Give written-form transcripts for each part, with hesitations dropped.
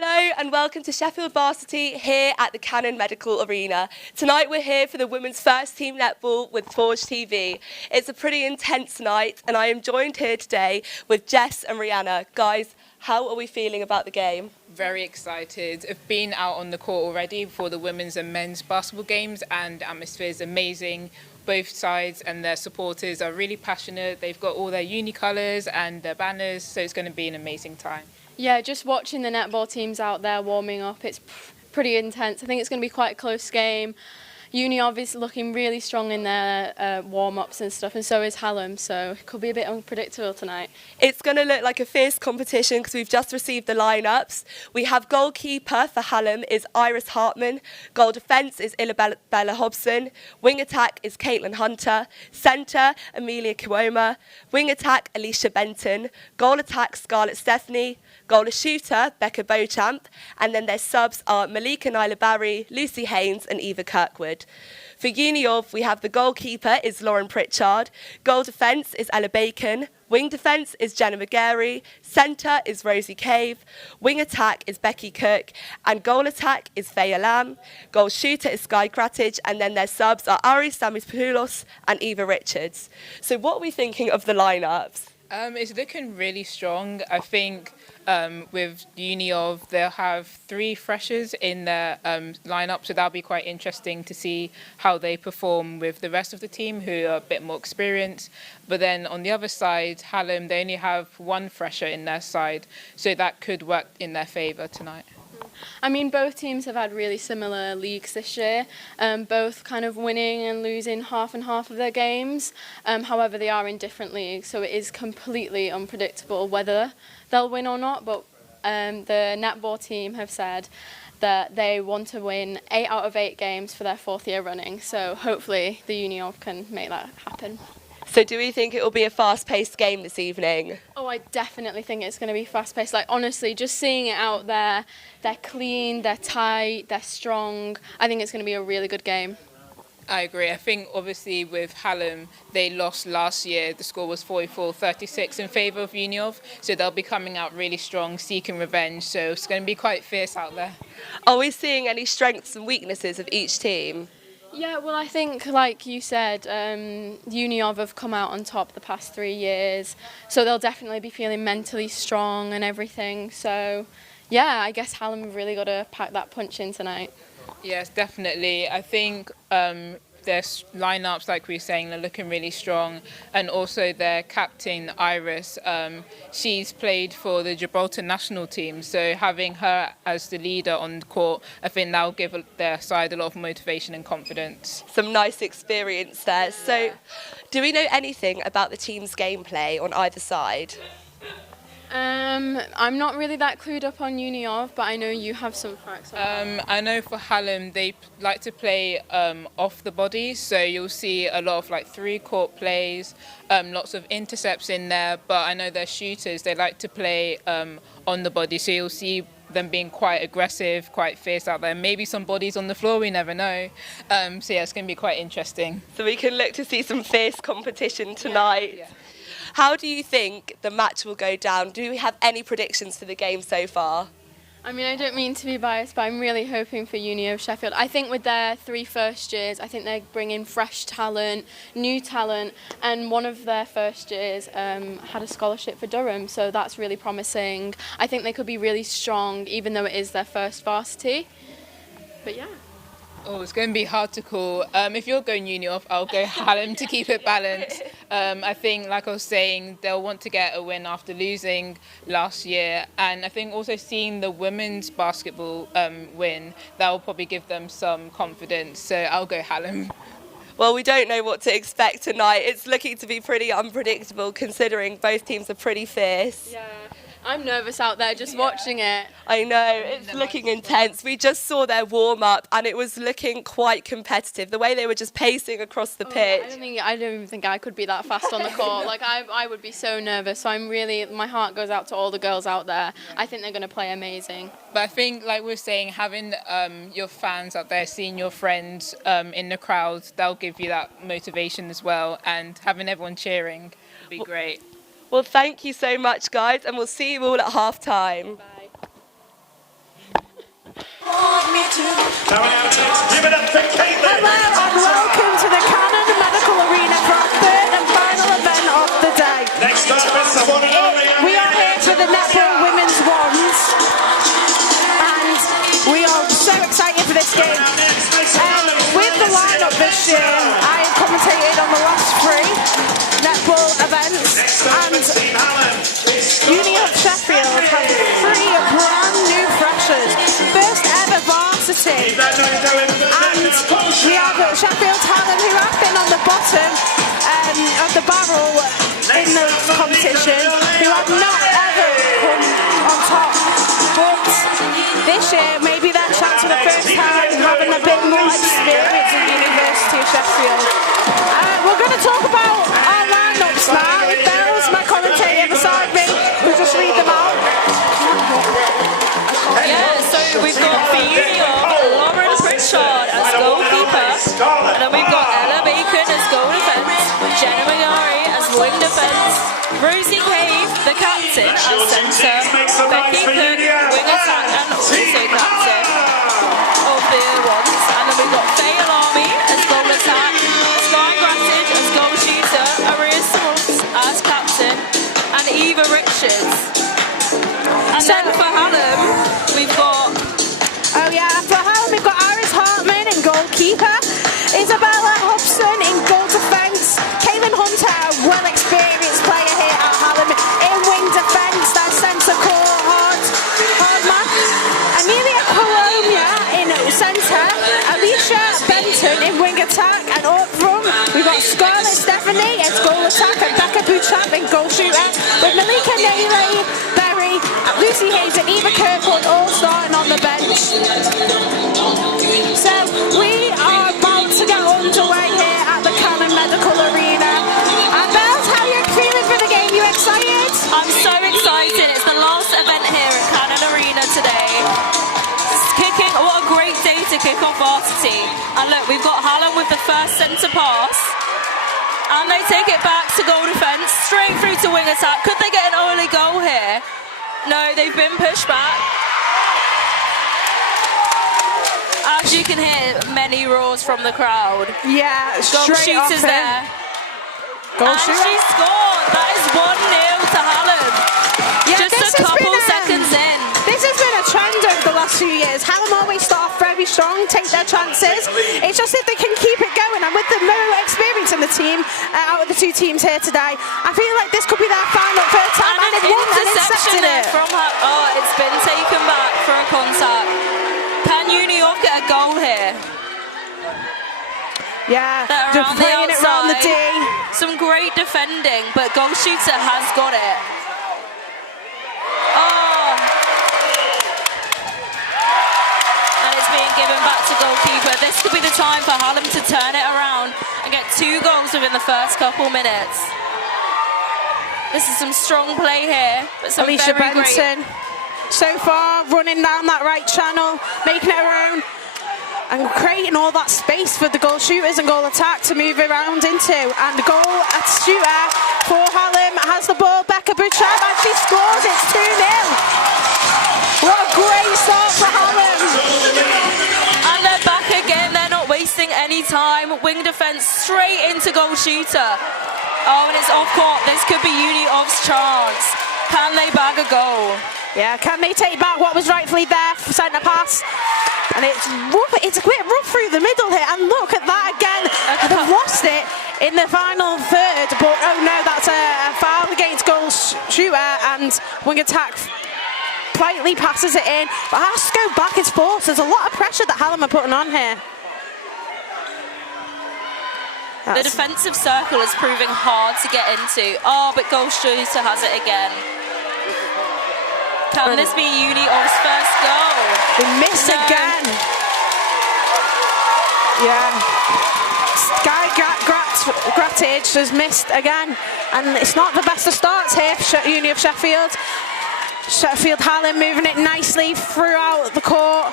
Hello and welcome to Sheffield Varsity here at the Cannon Medical Arena. Tonight we're here for the women's first team netball with Forge TV. It's a pretty intense night and I am joined here today with Jess and Rihanna. Guys, how are we feeling about the game? Very excited. I've been out on the court already for the women's and men's basketball games and the atmosphere is amazing. Both sides and their supporters are really passionate. They've got all their uni colours and their banners, so it's going to be an amazing time. Yeah, just watching the netball teams out there warming up, it's pretty intense. I think it's going to be quite a close game. Uniov is looking really strong in their warm-ups and stuff, and so is Hallam, so it could be a bit unpredictable tonight. It's going to look like a fierce competition because we've just received the lineups. We have goalkeeper for Hallam is Iris Hartman, goal defence is Bella Hobson, wing attack is Caitlin Hunter, centre Amelia Kiwoma, wing attack Alicia Benton, goal attack Scarlett Stephanie, goal shooter Becca Beauchamp, and then their subs are Malika Nyla Barry, Lucy Haynes and Eva Kirkwood. For Uniov, we have the goalkeeper is Lauren Pritchard, goal defence is Ella Bacon, wing defence is Jenna McGarry, centre is Rosie Cave, wing attack is Becky Cook, and goal attack is Faya Lamb, goal shooter is Sky Grattage, and then their subs are Ari Stamis and Eva Richards. So what are we thinking of the lineups? It's looking really strong. I think with Uniov, they'll have 3 freshers in their lineup, so that'll be quite interesting to see how they perform with the rest of the team who are a bit more experienced. But then on the other side, Hallam, they only have 1 fresher in their side, so that could work in their favour tonight. I mean, both teams have had really similar leagues this year, both kind of winning and losing half and half of their games. However, they are in different leagues, so it is completely unpredictable whether they'll win or not. But the netball team have said that they want to win 8 out of 8 games for their 4th year running. So hopefully the Union can make that happen. So do we think it will be a fast-paced game this evening? Oh, I definitely think it's going to be fast-paced. Like, honestly, just seeing it out there, they're clean, they're tight, they're strong. I think it's going to be a really good game. I agree. I think obviously with Hallam, they lost last year. The score was 44-36 in favour of Uniov, so they'll be coming out really strong, seeking revenge. So it's going to be quite fierce out there. Are we seeing any strengths and weaknesses of each team? Yeah, well, I think, like you said, Uniov have come out on top the past 3 years, so they'll definitely be feeling mentally strong and everything. So, yeah, I guess Hallam have really got to pack that punch in tonight. Yes, definitely. I think their lineups, like we were saying, they're looking really strong. And also their captain, Iris, she's played for the Gibraltar national team. So having her as the leader on the court, I think that'll give their side a lot of motivation and confidence. Some nice experience there. So do we know anything about the team's gameplay on either side? I'm not really that clued up on Uniov, but I know you have some facts on that. I know for Hallam, they like to play off the body, so you'll see a lot of like 3-court plays, lots of intercepts in there, but I know their shooters, they like to play on the body, so you'll see them being quite aggressive, quite fierce out there. Maybe some bodies on the floor, we never know. So yeah, it's going to be quite interesting. So we can look to see some fierce competition tonight. Yeah. How do you think the match will go down? Do we have any predictions for the game so far? I mean, I don't mean to be biased, but I'm really hoping for Uni of Sheffield. I think with their 3 first years, I think they're bringing fresh talent, new talent, and one of their first years had a scholarship for Durham, so that's really promising. I think they could be really strong, even though it is their first varsity. But yeah. Oh, it's going to be hard to call. If you're going Uniov, I'll go Hallam to keep it balanced. I think, like I was saying, they'll want to get a win after losing last year. And I think also seeing the women's basketball win, that will probably give them some confidence. So I'll go Hallam. Well, we don't know what to expect tonight. It's looking to be pretty unpredictable considering both teams are pretty fierce. Yeah. I'm nervous out there just watching it. I know, it's looking intense. We just saw their warm-up and it was looking quite competitive, the way they were just pacing across the pitch. I don't even think I could be that fast on the court. Like, I would be so nervous. So my heart goes out to all the girls out there. I think they're going to play amazing. But I think, like we're saying, having your fans out there, seeing your friends in the crowd, that'll give you that motivation as well. And having everyone cheering would be great. Well, thank you so much, guys, and we'll see you all at half-time. Bye. Hello and welcome to the Cannon Medical Arena for our third and final event of the day. We are here for the Netball Women's Ones and we are so excited for this game. With the lineup this year, I have commentated on the last 3 netball events and Uni of Sheffield have 3 brand new freshers. First ever Varsity. And we have Sheffield Hallam who have been on the bottom of the barrel in the competition, who have not ever come on top. But this year, maybe their chance for the first time having a bit more experience at the University of Sheffield. We're going to talk about our lineups now. Bells, my commentator beside me, we'll just read them out. Yeah, so we've got for Uni Lauren Pritchard as goalkeeper, and then we've got Ella Bacon as goal defence, Jenna Magari as wing defence, Rosie Cave, the captain, as centre, Becky Cook, wing attack and also captain of the ones, and then we've got Faye Alami as goal attack, Sky Grattage as goal shooter, Aria Smalls as captain, and Eva Richards. And then for Hallam, we've got... Oh yeah, for Hallam we've got Iris Hartman in goalkeeper, Isabella Hobson in goal defence, Caitlin Hunter, a well-experienced player here at Hallam, in wing defence, that's centre core hardman, Amelia Colomia in centre, Alicia Benton in wing attack, and up front we've got Scarlett Stephanie as goal attack and Becca Bouchard in goal shooter, with Malika Naylor, Berry, Lucy Hayes and Eva Kirkwood all starting on the bench. So we are about to get underway here at the Cannon Medical Arena. And Bells, how are you feeling for the game? You excited? I'm so excited. It's the last event here at Cannon Arena today. What a great day to kick off Varsity. And look, we've got Hallam with the first centre pass. And they take it back to goal defence, straight through to wing attack. Could they get an early goal here? No, they've been pushed back. As you can hear, many roars from the crowd. Yeah, Goal straight off shooter's there. Goal and shooter. she scored. That is 1-0 to Hallam. Yeah, Just a couple seconds in. This has been a trend over the last few years. Hallam always start off very strong, take their chances. It's just if they can keep it going, and with the more experience in the team, out of the 2 teams here today, I feel like this could be their final third time, and they've won and intercepted it. From her. Oh, it's been taken back for a contact. Can Uni York get a goal here? Yeah, They're just around playing the it around the D. Some great defending, but goal shooter has got it. Oh. And it's being given back to goalkeeper. This could be the time for Hallam to turn it around and get 2 goals within the first couple minutes. This is some strong play here, but some Alicia very Benson, so far running down that right channel, making it her own, and creating all that space for the goal shooters and goal attack to move around into. And the goal shooter for Hallam has the ball, Becca Bouchard, and she scores. It's 2-0. What a great start for Hallam. And they're back again. They're not wasting any time. Wing defence straight into goal shooter. Oh, and it's off court. This could be Uni Of's chance. Can they bag a goal? Yeah, can they take back what was rightfully their centre pass? And it's rough, it's a bit rough through the middle here, and look at that again. They've lost it in the final third, but oh no, that's a foul against goal shooter, and wing attack politely passes it in, but has to go back and forth. There's a lot of pressure that Hallam are putting on here. The defensive circle is proving hard to get into. Oh, but goal shooter has it again. Can this be Uni Of's first goal? They miss again. Yeah. Sky Grattage has missed again, and it's not the best of starts here for Uni of Sheffield. Sheffield Hallam moving it nicely throughout the court.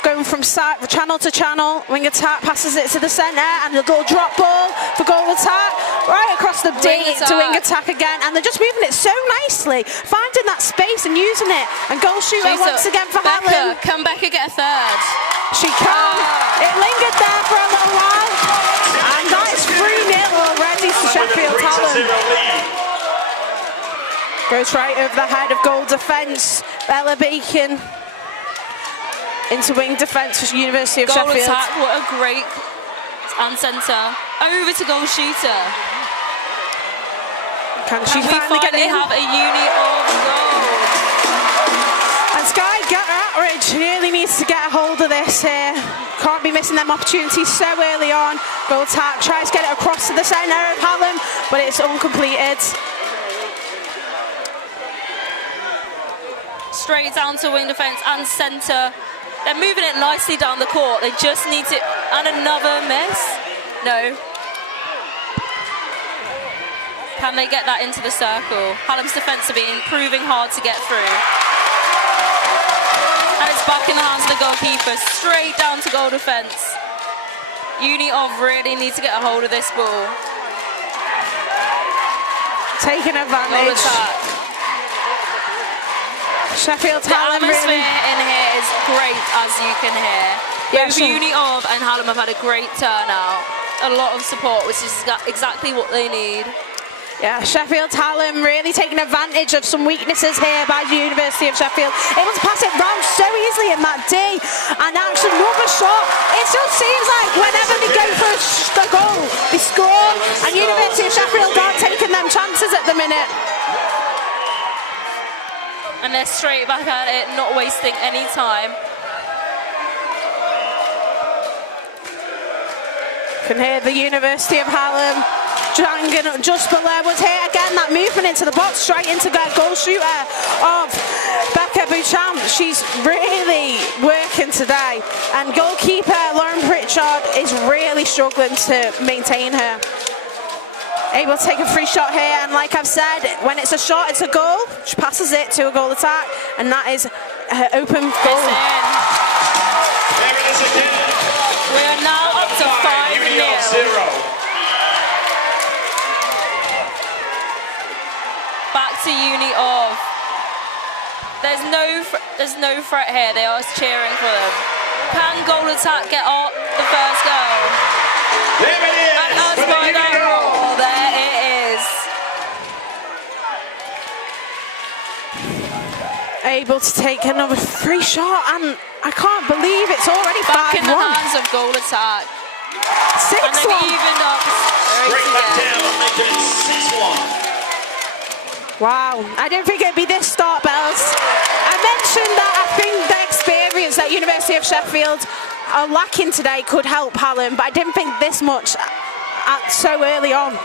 going from channel to channel. Wing attack passes it to the centre, and a little drop ball for goal attack. Right across the D to wing attack again, and they're just moving it so nicely, finding that space and using it. And goal shooter once again for Hallam. Can Becca get a third? She can. It lingered there for a little while, and that is 3-0 already to Sheffield Hallam. Goes right over the head of goal defence. Bella Bacon into wing defence for University of Sheffield. Goal attack, what a great, and centre. Over to goal shooter. Can she finally get it in? Have a uni of goal? And Sky Gatteridge really needs to get a hold of this here. Can't be missing them opportunities so early on. Goal attack tries to get it across to the centre of Hallam, but it's uncompleted. Straight down to wing defence and centre. They're moving it nicely down the court. They just need to, and another miss. No. Can they get that into the circle? Hallam's defence have been proving hard to get through. And it's back in the hands of the goalkeeper, straight down to goal defence. Uni of really need to get a hold of this ball. Taking advantage. Goal attack. Sheffield The Hallam atmosphere really. in here is great, as you can hear. Both Uni of and Hallam have had a great turnout. A lot of support, which is exactly what they need. Yeah, Sheffield Hallam really taking advantage of some weaknesses here by the University of Sheffield. Able to pass it round so easily in that D. And actually another shot. It just seems like whenever they go for a goal, they score. And University of Sheffield aren't taking them chances at the minute. And they're straight back at it, not wasting any time. Can hear the University of Hallam jangling up just below us here. Again, that movement into the box, straight into that goal shooter of Becca Beauchamp. She's really working today. And goalkeeper Lauren Pritchard is really struggling to maintain her. Able to take a free shot here, and like I've said, when it's a shot, it's a goal. She passes it to a goal attack, and that is her open goal. There it is again. We are now up to 5-0. Back to Uni of. There's no threat here. They are cheering for them. Can goal attack get up the first goal? There it is. And that's by that goal. There it is. Able to take another free shot, and I can't believe it's already 5-1. Back in the hands of goal attack. 6-1. And they've evened up Straight back again. down, making it 6-1. Wow, I didn't think it'd be this start, Bells. I mentioned that I think the experience that University of Sheffield are lacking today could help Hallam, but I didn't think this much so early on.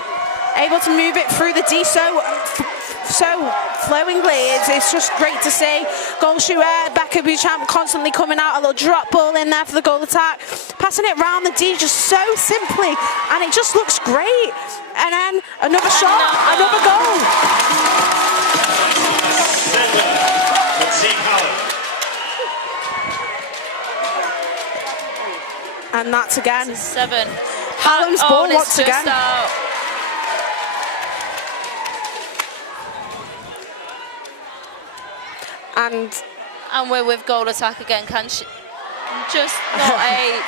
Able to move it through the D so flowingly. It's just great to see. Goal shooter Becca Beauchamp constantly coming out, a little drop ball in there for the goal attack, passing it round the D just so simply, and it just looks great. And then another shot, another goal. And that's again 7. Hallam's ball once again. Out. And we're with goal attack again. Can she? Just not 8.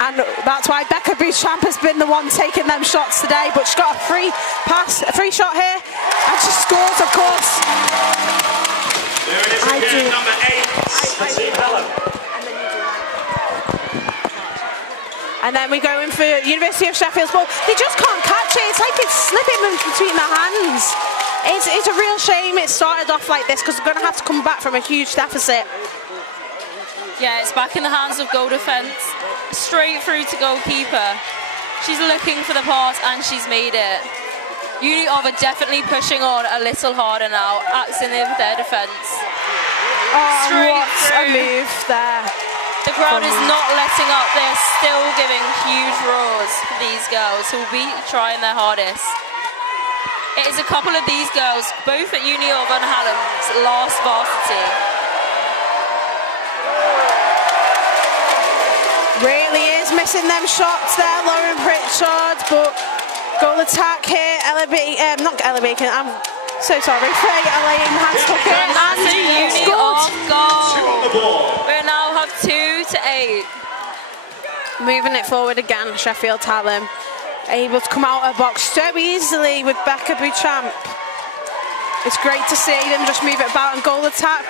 And that's why Becca Beauchamp has been the one taking them shots today, but she's got a free pass, a free shot here, and she scores, of course. There it is again, number 8 for Team Hallam. And then we go in for University of Sheffield's ball. They just can't catch it. It's like it's slipping between their hands. It's a real shame it started off like this, because we're going to have to come back from a huge deficit. Yeah, it's back in the hands of goal defence. Straight through to goalkeeper. She's looking for the pass and she's made it. Uni of are definitely pushing on a little harder now, acting in their defence. Oh, Straight what a through. move there. The crowd is not letting up. They're still giving huge roars for these girls who will be trying their hardest. It is a couple of these girls, both at Uni of and Hallam's, 's last varsity. And they've evened up this. Still giving huge roars for these girls who will be trying their hardest. It is a couple of these girls, both at Uni of and Hallam's last varsity. Really is missing them shots there, Lauren Pritchard, but goal attack here, not Ella Bacon, I'm so sorry, Faye Elaine has took it and scored. Goal. We now have 2-8. Moving it forward again, Sheffield Hallam, able to come out of the box so easily with Becca Beauchamp. It's great to see them just move it about and goal attack.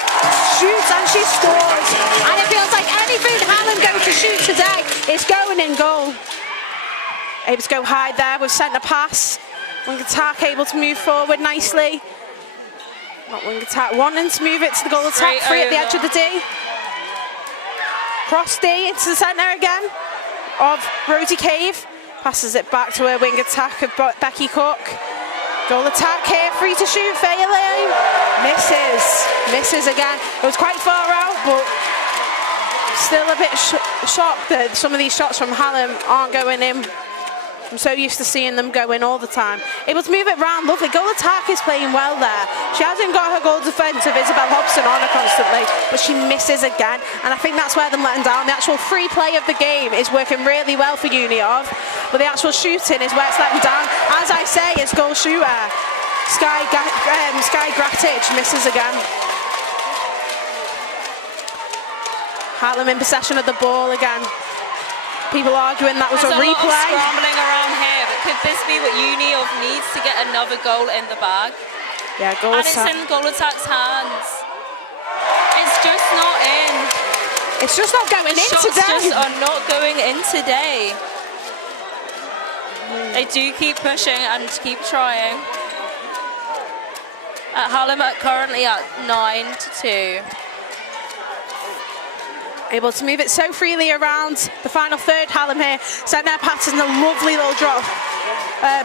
Shoots and she scores. And it feels like anything Hallam go to shoot today is going in goal. Able to go high there with centre pass. Wing attack able to move forward nicely. Not wing attack, wanting to move it to the goal attack. Free at the edge of the D. Cross D into the centre again of Rosie Cave. Passes it back to her wing attack of Becky Cook. Goal attack here, free to shoot, Faye Elaine. Misses again. It was quite far out, but still a bit shocked that some of these shots from Hallam aren't going in. I'm so used to seeing them go in all the time. Able to move it round, lovely. Goal attack is playing well there. She hasn't got her goal defence of Isabel Hobson on her constantly, but she misses again. And I think that's where they're letting down. The actual free play of the game is working really well for Uniov, but the actual shooting is where it's letting down. As I say, it's goal shooter. Sky Grattage misses again. Hallam in possession of the ball again. People arguing that was a replay. There's a lot of scrambling around here, but could this be what Uniov needs to get another goal in the bag? Yeah, goal and attack. It's in goal attack's hands. It's just not in. It's just not going in shots today. Just are not going in today. They do keep pushing and keep trying. Hallam are currently at 9-2. Able to move it so freely around the final third. Hallam here, centre passes a lovely little drop.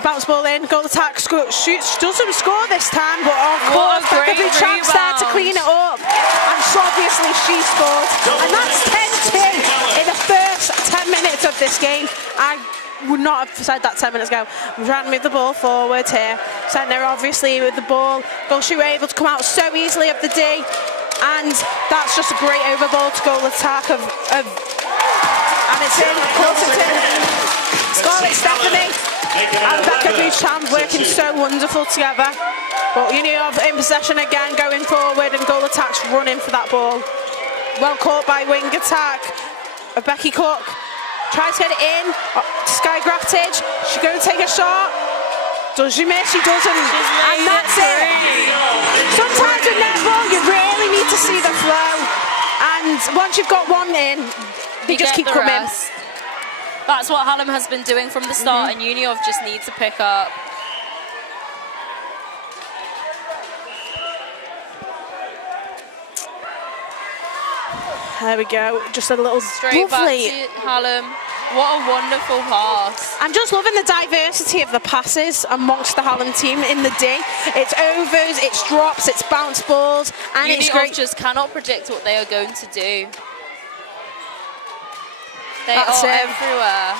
Bounce ball in, goal attack, shoots, doesn't score this time, but of course, Becca Beauchamp's there to clean it up. And so obviously she scored. And that's 10-2 in the first 10 minutes of this game. I would not have said that 10 minutes ago. I'm trying to move the ball forward here. Centre obviously with the ball. Goal shooter able to come out so easily of the D. And that's just a great over ball to goal attack and it's in, Scarlett Stephanie and Becca Beauchamp working so wonderful together. But Uniov in possession again, going forward, and goal attack's running for that ball. Well caught by wing attack of Becky Cook. Tries to get it in, Sky Grattage, she's going to take a shot. Does she miss? She doesn't. And that's it. Sometimes with netball, you really need to see the flow. And once you've got one in, they just keep coming. Rest. That's what Hallam has been doing from the start, and Uniov just needs to pick up. There we go. Just a little straight lovely. Back to Hallam. What a wonderful pass. I'm just loving the diversity of the passes amongst the Hallam team in the D. It's overs, it's drops, it's bounce balls, and it's great. Just cannot predict what they are going to do. They are everywhere.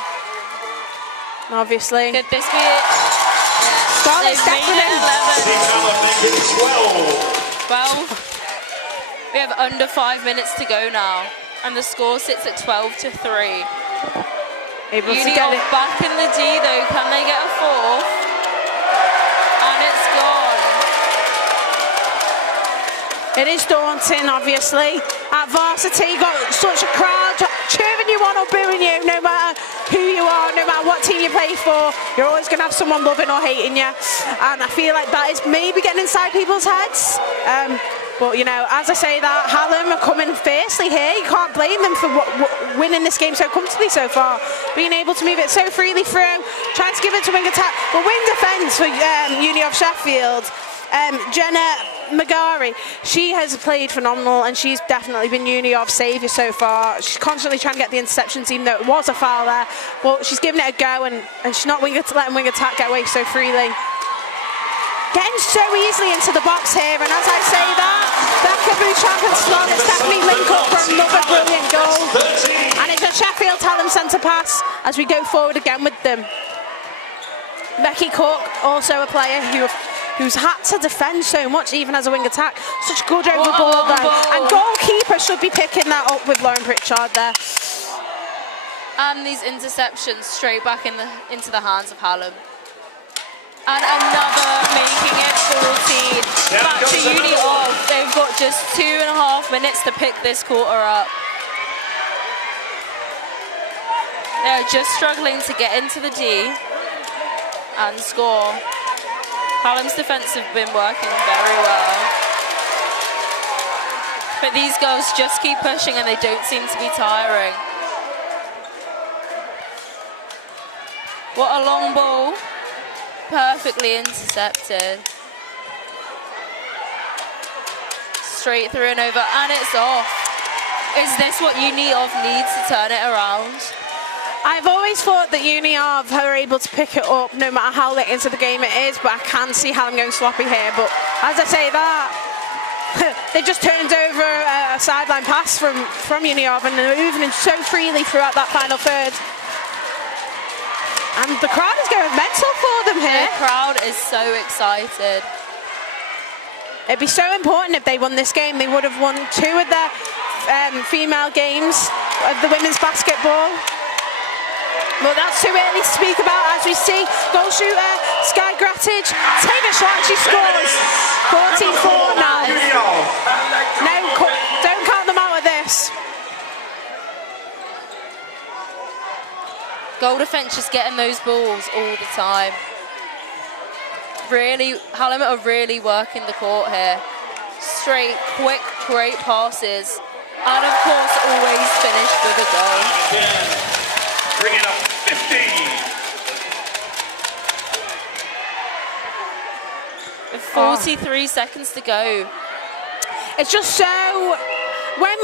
Obviously. Could this be it? Yeah. Scarlett Stephanie. 12. We have under 5 minutes to go now, and the score sits at 12-3. Able to get it back in the D though. Can they get a fourth? And it's gone. It is daunting, obviously. At Varsity, you got such a crowd cheering you on or booing you, no matter who you are, no matter what team you play for. You're always going to have someone loving or hating you. And I feel like that is maybe getting inside people's heads. But, you know, as I say that, Hallam are coming fiercely here. You can't blame them for winning this game so comfortably so far. Being able to move it so freely through, trying to give it to wing attack. But wing defence for Uni of Sheffield. Jenna Magari, she has played phenomenal and she's definitely been Uni of saviour so far. She's constantly trying to get the interceptions, even though it was a foul there. But she's giving it a go and she's not letting wing attack get away so freely. Getting so easily into the box here, and as I say that, Becca Beauchamp and Scarlett Stephanie link up for another brilliant goal. And it's a Sheffield Hallam centre pass as we go forward again with them. Becky Cook, also a player who's had to defend so much, even as a wing attack. Such good over ball though. And goalkeeper should be picking that up with Lauren Pritchard there. And these interceptions straight back into the hands of Hallam. And another making it 14. Back to Uni Of. They've got just 2.5 minutes to pick this quarter up. They're just struggling to get into the D and score. Hallam's defense have been working very well. But these girls just keep pushing and they don't seem to be tiring. What a long ball. Perfectly intercepted. Straight through and over, and it's off. Is this what Uni Of needs to turn it around? I've always thought that Uni Of are able to pick it up no matter how late into the game it is, but I can see how I'm going sloppy here. But as I say that, they just turned over a sideline pass from Uni Of, and they're moving so freely throughout that final third. And the crowd is going mental for them here. The crowd is so excited. It'd be so important if they won this game. They would have won 2 of their female games of the women's basketball. Well, that's too early to speak about. As we see, goal shooter Sky Grattage take a shot, she scores. 14-4 now. No, don't count them out of this. Goal defence just getting those balls all the time. Really, Hallam are really working the court here. Straight, quick, great passes. And of course, always finish with a goal. Bring it up, 15. With 43 seconds to go. It's just so, when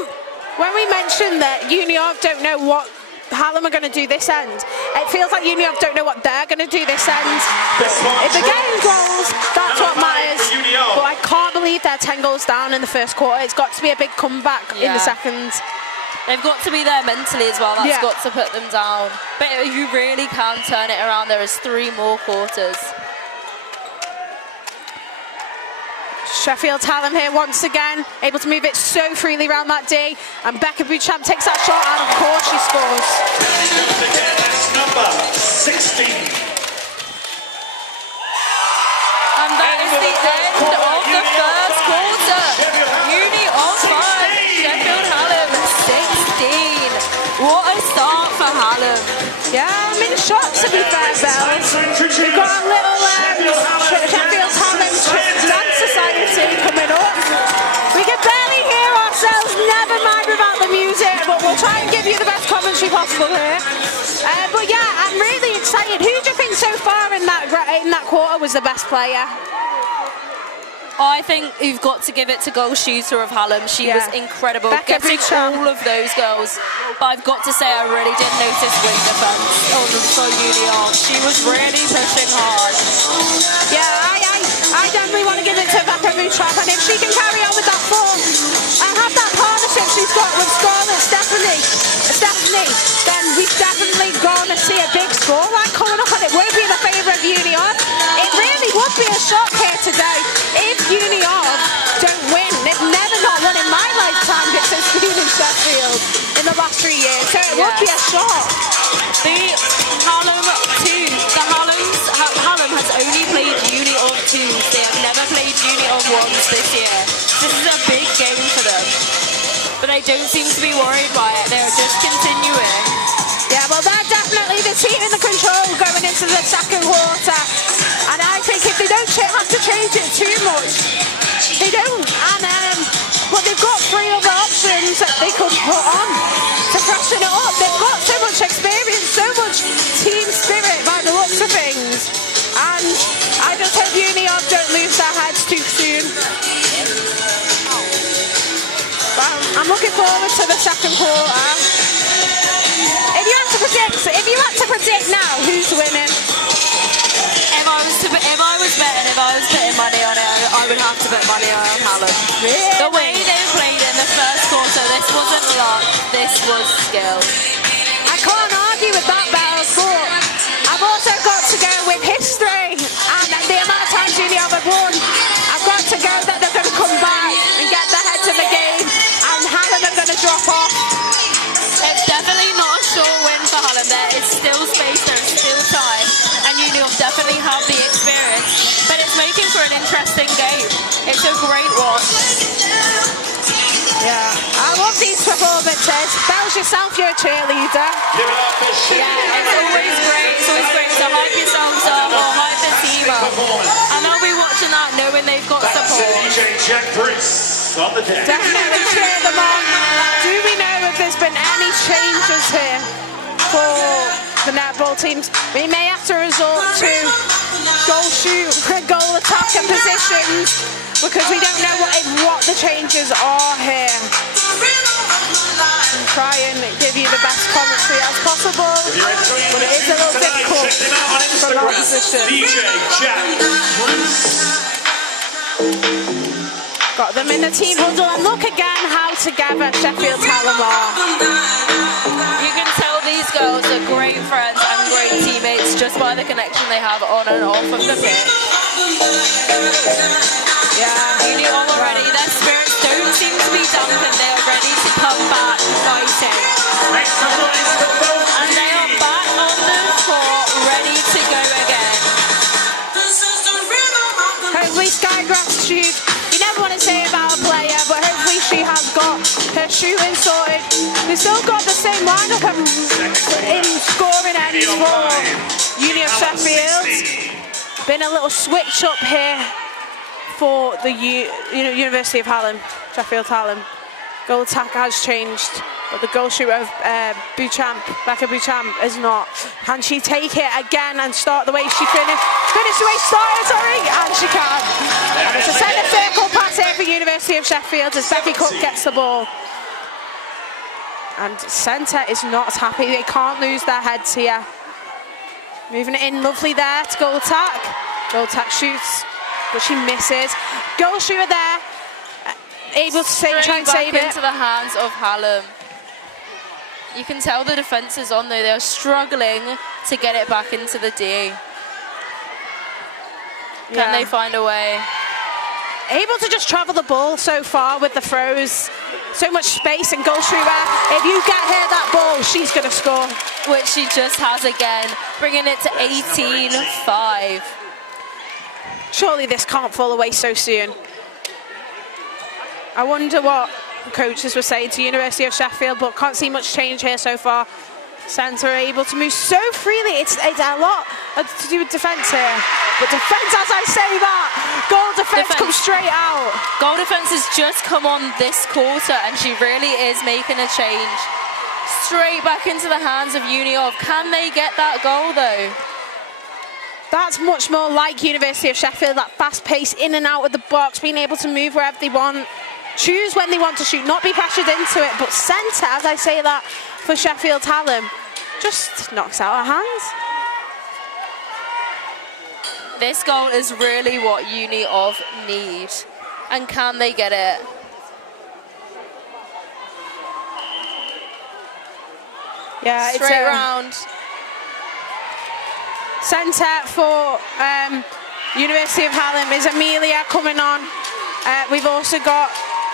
we mentioned that Uni Of don't know what Hallam are going to do this end, it feels like Uni Of don't know what they're going to do this end. If they're getting goals, that's what matters. But I can't believe they're 10 goals down in the first quarter. It's got to be a big comeback in the second. They've got to be there mentally as well. That's got to put them down. But you really can turn it around. There is 3 more quarters. Sheffield Hallam here once again, able to move it so freely around that D. And Becca Bouchamp takes that shot, and of course she scores. That's number 16. And that is the end of the first quarter. Uni Of 5, Sheffield Hallam 16. What a start for Hallam. Yeah, I mean, shot to be fair, Bells. We've got a little Sheffield Hallam dance society coming up. We can barely hear ourselves, never mind without the music, but we'll try and give you the best commentary possible here. But yeah, I'm really excited. Who do you think so far in that quarter was the best player? I think you've got to give it to goal shooter of Hallam. She was incredible, Becca getting Bouchamp. all of those goals. But I've got to say, I really did notice wing defence for Uni Of. She was really pushing hard. Yeah, I definitely want to give it to Becca Bouchamp, and if she can carry on with that form and have that partnership she's got with Scarlett Stephanie, then we've definitely going to see a big scoreline coming up, and it won't be the favour of Uni Of. It really would be a shock here today if Uni Of don't win. They've never not won in my lifetime since being in Sheffield in the last 3 years, so it would be a shock. Hallam has only played Uni Of 2s. They have never played Uni Of 1s this year. This is a big game for them. But they don't seem to be worried by it. They're just continuing. Yeah, well, they're definitely the team in the control going into the second quarter. And I think if they don't have to change it too much, they don't. And but they've got 3 other options that they could put on to freshen it up. They've got so much experience, so much team spirit by the looks of things. And I just hope Uni Of don't lose their heads too soon. But I'm looking forward to the second quarter. If you had to predict now, who's winning? If I was betting money on it, I would have to bet money on Hallam. Really? The way they played in the first quarter, this wasn't luck, this was skill. I can't argue with that, Bells, but I've also got to go with history and the amount of times Uni Of have won. I've got to go that they're going to come back and get their heads in the game, and Hallam are going to drop off. It's definitely not a sure win for There's still space, there's still time, and Union definitely have the experience, but it's making for an interesting game. It's a great one. Yeah, I love these performances. Bells yourself, you're a cheerleader. Give it up for Sheffield. Yeah, it's always great. It's always great to hype yourselves up or hype the team up. And they'll be watching that knowing they've got support. DJ Jack Bruce on the deck. Definitely cheer them on. Do we know if there's been any changes here for the netball teams? We may have to resort to goal shoot, goal attack and positions, because we don't know what the changes are here. And try and give you the best commentary as possible, but it is a little difficult from our position. DJ Jack Bruce. Got them in the team huddle, and look again how together Sheffield Hallam are. You can tell these girls are great friends and great teammates just by the connection they have on and off of the pitch. Yeah, You knew already, their spirits don't seem to be dampened. They are ready to come back fighting. Make some noise for both And they are teams. back on the court, ready to go again. hopefully Sky gratitude. You never want to say about a player, but hopefully she has got her shooting sorted. They've still got the same lineup in scoring ends for Union of Sheffield. Been a little switch up here for the University of Hallam, Sheffield Hallam. Goal attack has changed, but the goal shooter of Becca Beauchamp is not. Can she take it again and start the way she finished? Finish the way she started, sorry, and she can. And it's a centre circle pass here for University of Sheffield as Becky Cook gets the ball. And centre is not happy. They can't lose their heads here. Moving it in lovely there to goal attack. Goal attack shoots, but she misses. Goal shooter there, able to try and save it. Into the hands of Hallam. You can tell the defence is on though. They're struggling to get it back into the D. Can they find a way? Able to just travel the ball so far with the throws. So much space and goal shooter. If you get her that ball, she's going to score. Which she just has again, bringing it to 18-5. Surely this can't fall away so soon. I wonder what the coaches were saying to University of Sheffield, but can't see much change here so far. Centre are able to move so freely. It's a lot to do with defence here. But defence, as I say that, goal defence comes straight out. Goal defence has just come on this quarter and she really is making a change. Straight back into the hands of Union. Can they get that goal though? That's much more like University of Sheffield, that fast pace in and out of the box, being able to move wherever they want, choose when they want to shoot, not be pressured into it. But centre, as I say that, for Sheffield Hallam, just knocks out her hands. This goal is really what Uni of need. And can they get it? Yeah, Straight it's round. Centre for University of Hallam is Amelia coming on. We've also got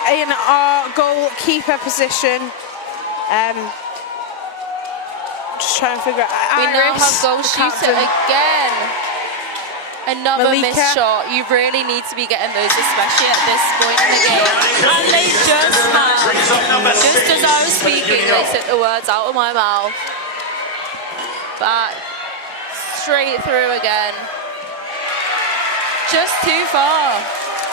in our goalkeeper position. Just trying to figure out. We now Iris, have goal the shooter captain. again. Another Malika. missed shot. You really need to be getting those, especially at this point in the game. And they just have. Just as I was speaking, they took the words out of my mouth. Back. Straight through again. Just too far.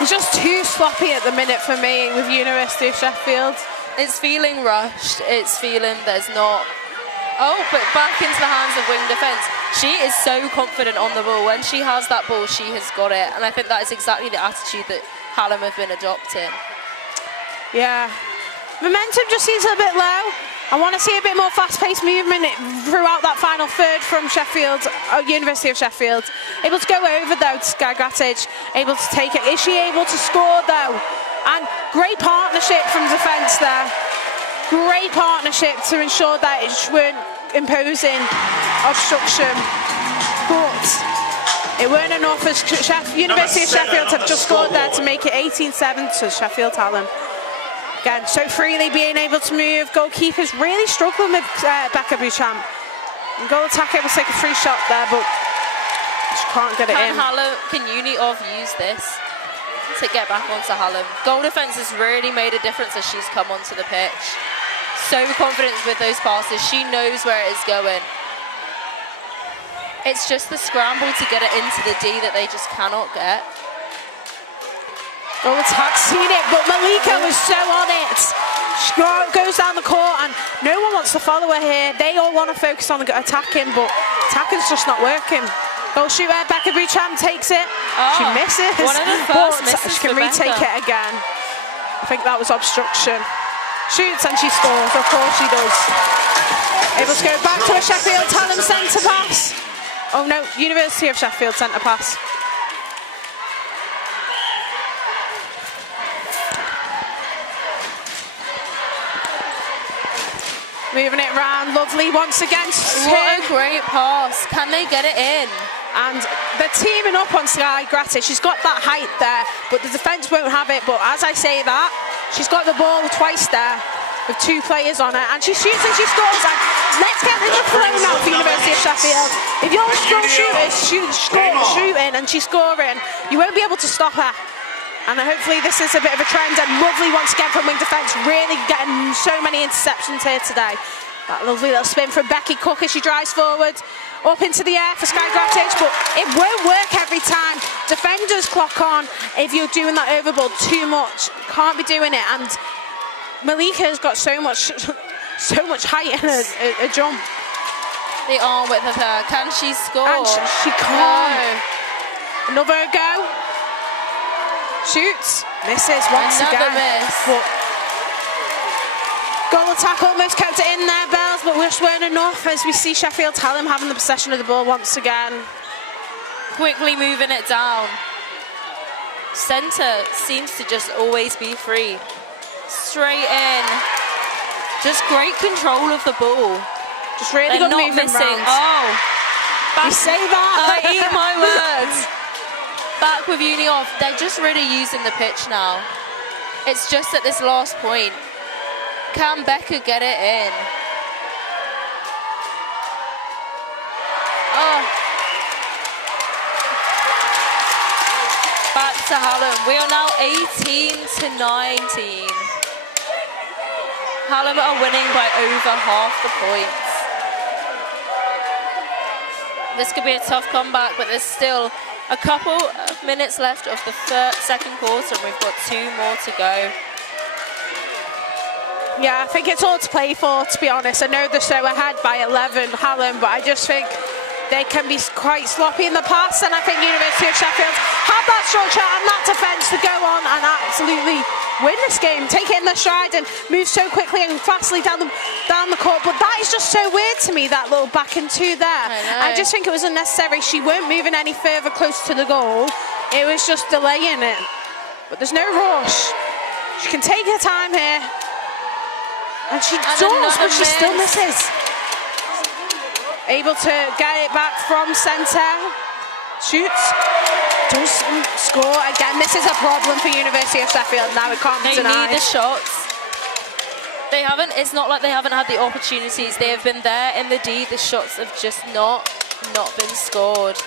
It's just too sloppy at the minute for me with University of Sheffield. It's feeling rushed. It's feeling there's not. Oh, but back into the hands of wing defence. She is so confident on the ball. When she has that ball, she has got it. And I think that is exactly the attitude that Hallam have been adopting. Yeah. Momentum just seems a bit low. I want to see a bit more fast-paced movement throughout that final third from Sheffield, University of Sheffield. Able to go over though to Sky Grattage. Able to take it. Is she able to score though? And great partnership from defence there. Great partnership to ensure that it weren't imposing obstruction, but it weren't enough as University of Sheffield have just scored there to make it 18-7 to Sheffield Hallam. Again, so freely being able to move. Goalkeepers really struggling with Becca Beauchamp. Goal attack able to take a free shot there, but she can't get it in. Can Uni of use this to get back onto Hallam? Goal defence has really made a difference as she's come onto the pitch. So confident with those passes. She knows where it is going. It's just the scramble to get it into the D that they just cannot get. Goal attack, seen it, but Malika was so on it. She goes down the court and no one wants to follow her here. They all want to focus on attacking, but attacking's just not working. Goal shooter, Becca Bucham takes it. She misses, one of the first but misses she can for retake Becca. it again. I think that was obstruction. Shoots and she scores, of course she does. Able to go back to a Sheffield Hallam centre pass. Oh no, University of Sheffield centre pass. Moving it around, lovely once again. What a great pass. Can they get it in? And they're teaming up on Sky Gratis. She's got that height there, but the defence won't have it. But as I say that, she's got the ball twice there with two players on her, and she shoots and she scores. And let's get in the flow now for University of Sheffield. If you're a strong shooter, shooting and she's scoring, you won't be able to stop her. And hopefully this is a bit of a trend, and lovely once again from wing defence, really getting so many interceptions here today. That lovely little spin from Becky Cook as she drives forward, up into the air for Sky Gratis, but it won't work every time. Defenders clock on if you're doing that overball too much. Can't be doing it, and Malika's got so much height in a jump. The arm width of her, can she score? And she can't. No. Another go. Shoots, misses once Another again. miss. But goal attack almost kept it in there, Bells, but just weren't enough as we see Sheffield Hallam having the possession of the ball once again. Quickly moving it down. Centre seems to just always be free. Straight in. Just great control of the ball. Just really They're good not movement missing. round. Oh, You say that. I eat my words. Back with Uni off. They're just really using the pitch now. It's just at this last point. Can Becca get it in? Oh. Back to Hallam. We are now 18-19. Hallam are winning by over half the points. This could be a tough comeback, but there's still a couple of minutes left of the second quarter, and we've got 2 more to go. Yeah, I think it's all to play for, to be honest. I know they're so ahead by 11, Hallam, but I just think they can be quite sloppy in the pass, and I think University of Sheffield have that structure and that defence to go on and absolutely win this game, take it in their stride and move so quickly and fastly down the court. But that is just so weird to me, that little back and two there. I just think it was unnecessary. She weren't moving any further close to the goal. It was just delaying it. But there's no rush. She can take her time here. And she does, but she still misses. Able to get it back from centre. Shoots. Doesn't score. Again, this is a problem for University of Sheffield now. It can't be denied. They need the shots. They haven't, it's not like they haven't had the opportunities. They have been there in the D. The shots have just not been scored.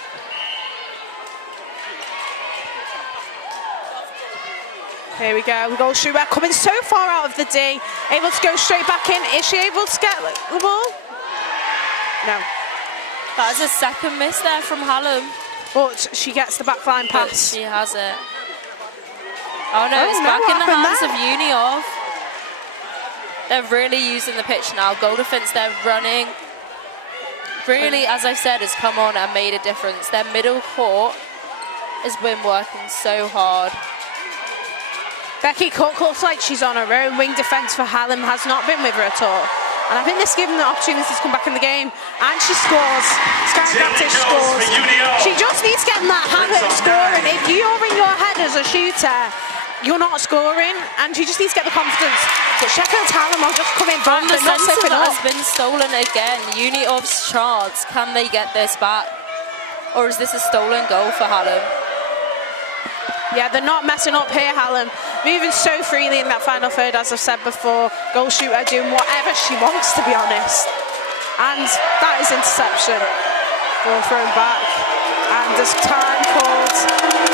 Here we go. Goal shooter coming so far out of the D. Able to go straight back in. Is she able to get the ball? No. That is a second miss there from Hallam. But she gets the backline But pass. she has it. Oh no, it's back in the hands of Uniov. They're really using the pitch now. Goal defence, they're running. Really, as I said, has come on and made a difference. Their middle court has been working so hard. Becky Cook looks like she's on her own. Wing defence for Hallam has not been with her at all. And I think this gives them the opportunity to come back in the game. And she scores. Sky Gratis scores. She just needs to get in that habit of scoring. If you're in your head as a shooter, you're not scoring, and she just needs to get the confidence. But Sheffield Hallam are just coming back. And the They're not centre slipping that up. has been stolen again. Uniov's chance. Can they get this back? Or is this a stolen goal for Hallam? Yeah, they're not messing up here, Hallam. Moving so freely in that final third, as I've said before. Goal shooter doing whatever she wants, to be honest. And that is interception. Ball thrown back. And there's time called.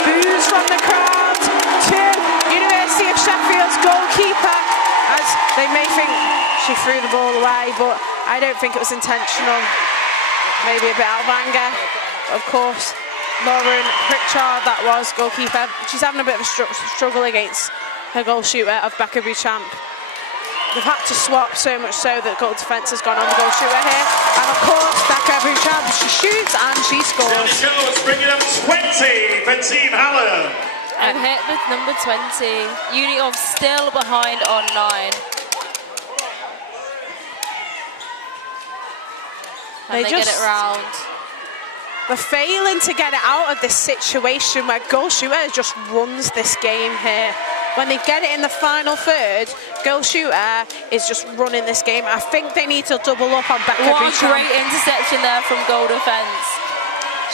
Boos from the crowd to University of Sheffield's goalkeeper, as they may think she threw the ball away, but I don't think it was intentional. Maybe a bit out of anger. Of course, Lauren Pritchard, that was goalkeeper. She's having a bit of a struggle against her goal shooter of Becca Beauchamp. They've had to swap so much so that goal defence has gone on the goal shooter here. And of course, Becca Beauchamp, she shoots and she scores. Let's bring it up 20 for Team Hallam. And hit with number 20. Uni of still behind on 9. And they get it round. They're failing to get it out of this situation where goal shooter just runs this game here. When they get it in the final third, goal shooter is just running this game. I think they need to double up on Becca Beauchamp. Great interception there from goal defence.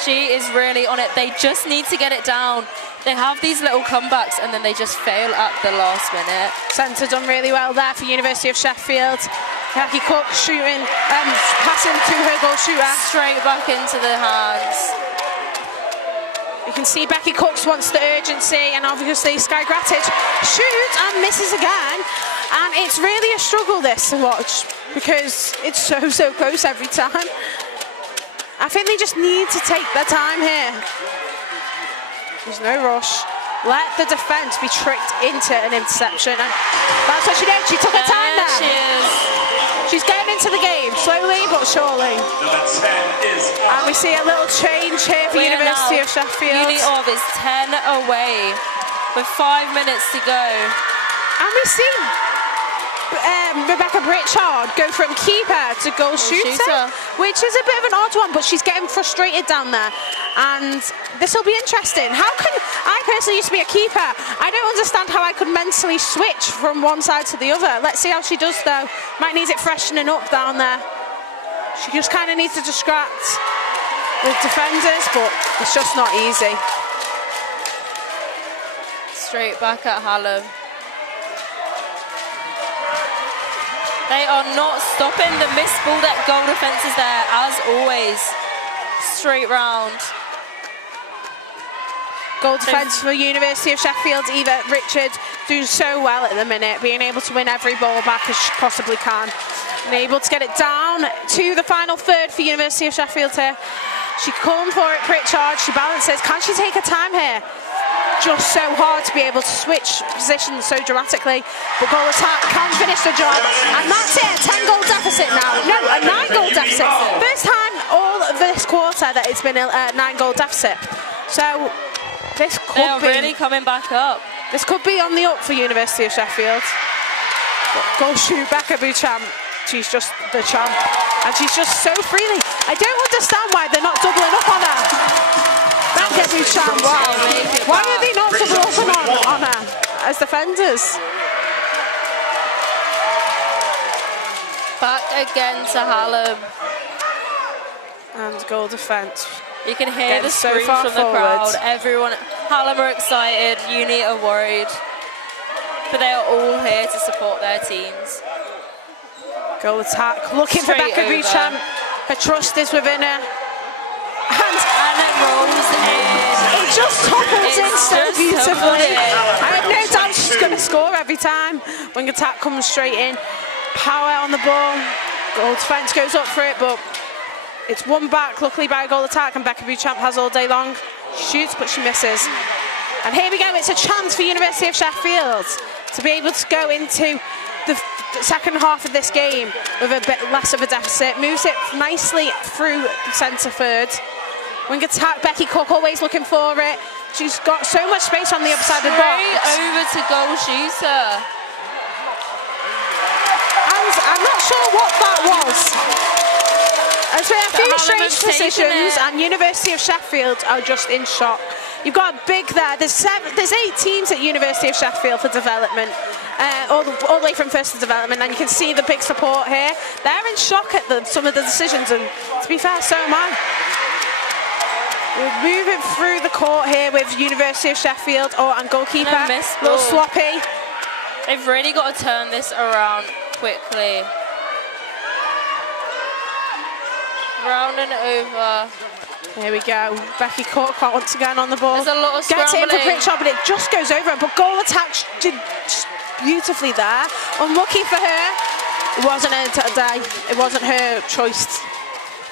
She is really on it. They just need to get it down. They have these little comebacks and then they just fail at the last minute. Centre done really well there for University of Sheffield. Becky Cook shooting, passing to her goal shooter. Straight back into the hands. You can see Becky Cooks wants the urgency, and obviously Sky Grattage shoots and misses again. And it's really a struggle this to watch because it's so close every time. I think they just need to take their time here. There's no rush. Let the defence be tricked into an interception, and that's what she did. She took her time there. She is. She's getting into the game, slowly but surely. Number 10 is And we see a little change here for University of Sheffield. Uni of is 10 away with 5 minutes to go. And we see Rebecca Pritchard go from keeper to goal shooter, which is a bit of an odd one, but she's getting frustrated down there. And this will be interesting. How can, I personally used to be a keeper. I don't understand how I could mentally switch from one side to the other. Let's see how she does though. Might need it freshening up down there. She just kind of needs to distract the defenders, but it's just not easy. Straight back at Hallam. They are not stopping the missed ball. That goal defence is there, as always. Straight round. Goal defence for University of Sheffield. Eva Richard doing so well at the minute, being able to win every ball back as she possibly can. And able to get it down to the final third for University of Sheffield here. She come for it, Pritchard. She balances. Can she take her time here? Just so hard to be able to switch positions so dramatically, but goal attack can finish the job, and that's it. 10 goal deficit now. No, a 9 goal deficit. First time all of this quarter that it's been a 9 goal deficit. So this could be really coming back up. This could be on the up for University of Sheffield. But goal shoot Becca Beauchamp. She's just the champ, and she's just so freely. I don't understand why they're not doubling up on her. Becca Beauchamp, wow. Why are they not doubling up on her as defenders? Back again to Hallam. And goal defence. You can hear the screams from the crowd. Everyone, Hallam are excited, Uni are worried. But they are all here to support their teams. Goal attack, looking for Becca Beauchamp. Her trust is within her. And it rolls in. It just topples in so beautifully. I have no doubt she's going to score every time. Wing attack comes straight in. Power on the ball. Goal defence goes up for it, but it's won back, luckily, by a goal attack, and Becca Beauchamp has all day long. She shoots, but she misses. And here we go, it's a chance for University of Sheffield to be able to go into the second half of this game with a bit less of a deficit. Moves it nicely through the centre third. Wing attack, Becky Cook always looking for it. She's got so much space on the other side of the box. Over to goal shooter. And I'm not sure what that was. As we have a few strange decisions, and University of Sheffield are just in shock. You've got a big there. There's 8 teams at University of Sheffield for development, all the way from first to development, and you can see the big support here. They're in shock at some of the decisions, and to be fair, so am I. We're moving through the court here with University of Sheffield. Oh, and goalkeeper, a little sloppy. They've really got to turn this around quickly. Round and over. Here we go. Becky Courtcott once again on the ball. There's a lot of Gets it in for scrambling. Pritchard, but it just goes over. But goal attack did beautifully there. Unlucky for her. It wasn't her day. It wasn't her choice.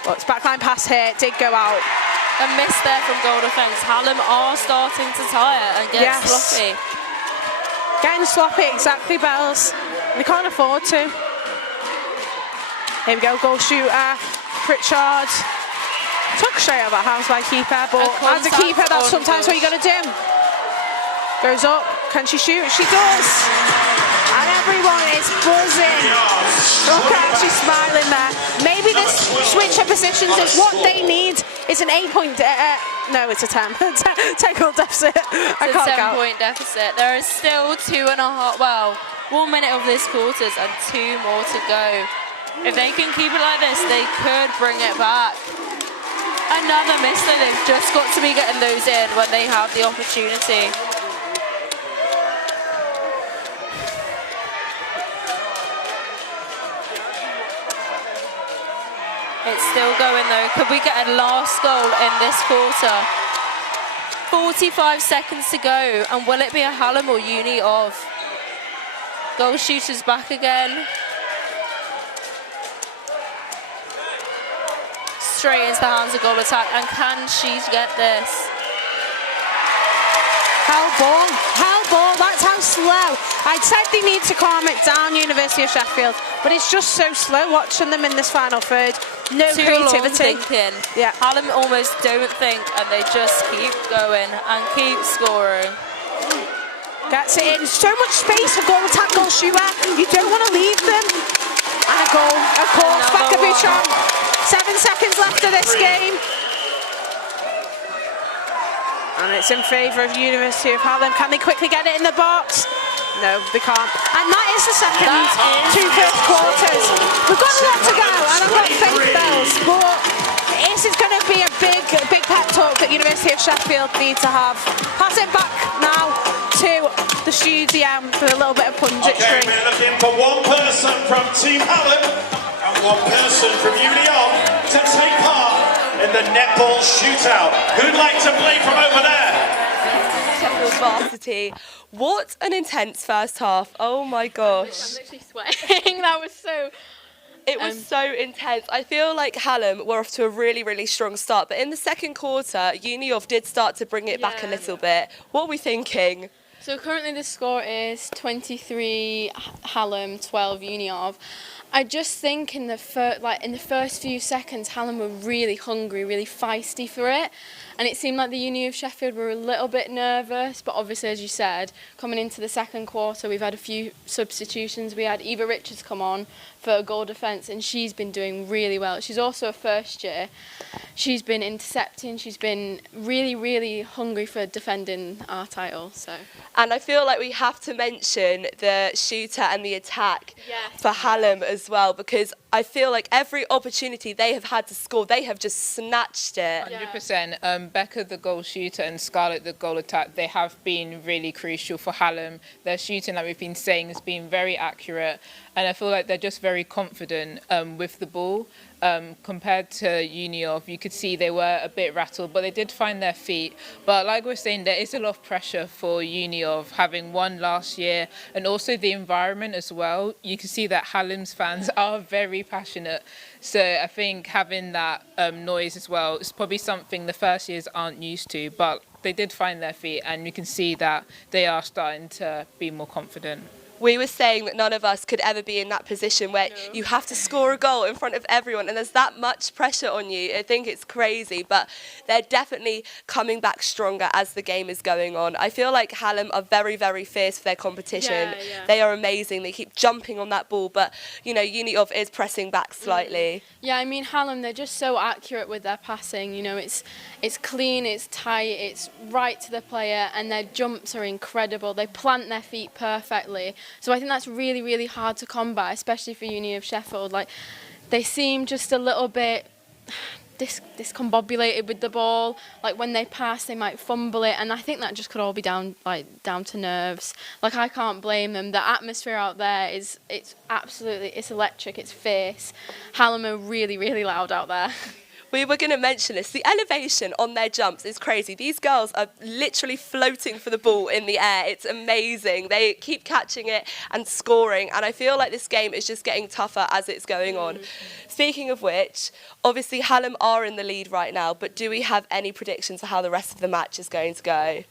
But it's backline pass here. It did go out. A miss there from goal defence. Hallam are starting to tire and get sloppy. Getting sloppy, exactly, Bells. They can't afford to. Here we go, goal shooter. Pritchard. Took straight out of that house by keeper, but as a keeper, that's sometimes what you got to do. Goes up. Can she shoot? She does. And everyone is buzzing. Look at her, she's smiling there. Maybe this switch of positions is what they need. It's an 8-point. No, it's a 10. 10 goal deficit. I can't count. 7-point deficit. There is still 2.5. Well, 1 minute of this quarters and 2 more to go. If they can keep it like this, they could bring it back. Another miss, though. They've just got to be getting those in when they have the opportunity. It's still going, though. Could we get a last goal in this quarter? 45 seconds to go. And will it be a Hallam or Uni of? Goal shooters back again. Straight into the hands of goal attack. And can she get this? Hell ball, that's how slow. I said they need to calm it down, University of Sheffield, but it's just so slow watching them in this final third. No Too creativity. long thinking. Yeah. Hallam almost don't think, and they just keep going and keep scoring. Gets it in. So much space for goal attack, goal shooter. You don't want to leave them. And a goal, of course, back of Bouchon. 7 seconds left of this game. And it's in favour of University of Hallam. Can they quickly get it in the box? No, they can't. And that is the second 2 first quarters. We've got a lot to go, and I've got faith, Bells, but this is going to be a big pep talk that University of Sheffield need to have. Pass it back now to the studio for a little bit of punditry. Okay, we're looking for one person from Team Hallam and one person from Union to take part in the netball shootout. Who'd like to play from over there? Sheffield Varsity. What an intense first half. Oh my gosh. I'm literally sweating. That was so... It was so intense. I feel like Hallam were off to a really, really strong start. But in the second quarter, Uni of did start to bring it back a little bit. What are we thinking? So currently the score is 23 Hallam, 12 Uni of. I just think in the first few seconds, Hallam were really hungry, really feisty for it. And it seemed like the Uni of Sheffield were a little bit nervous, but obviously, as you said, coming into the second quarter, we've had a few substitutions. We had Eva Richards come on for a goal defence, and she's been doing really well. She's also a first year. She's been intercepting. She's been really, really hungry for defending our title. So. And I feel like we have to mention the shooter and the attack for Hallam as well, because I feel like every opportunity they have had to score, they have just snatched it. 100%. Becca, the goal shooter, and Scarlett, the goal attack, they have been really crucial for Hallam. Their shooting, like we've been saying, has been very accurate. And I feel like they're just very confident with the ball. Compared to Uni of, you could see they were a bit rattled, but they did find their feet. But like we're saying, there is a lot of pressure for Uni of having won last year, and also the environment as well. You can see that Hallam's fans are very passionate. So I think having that noise as well is probably something the first years aren't used to, but they did find their feet, and you can see that they are starting to be more confident. We were saying that none of us could ever be in that position where you have to score a goal in front of everyone and there's that much pressure on you. I think it's crazy, but they're definitely coming back stronger as the game is going on. I feel like Hallam are very, very fierce for their competition. They are amazing. They keep jumping on that ball, but, you know, Uni of is pressing back slightly. Yeah, I mean, Hallam, they're just so accurate with their passing. You know, it's clean, it's tight, it's right to the player, and their jumps are incredible. They plant their feet perfectly. So I think that's really, really hard to combat, especially for Uni of Sheffield. Like, they seem just a little bit discombobulated with the ball. Like when they pass, they might fumble it, and I think that just could all be down to nerves. Like I can't blame them. The atmosphere out there it's electric. It's fierce. Hallam are really, really loud out there. We were going to mention this. The elevation on their jumps is crazy. These girls are literally floating for the ball in the air. It's amazing. They keep catching it and scoring. And I feel like this game is just getting tougher as it's going on. Speaking of which, obviously Hallam are in the lead right now, but do we have any predictions for how the rest of the match is going to go?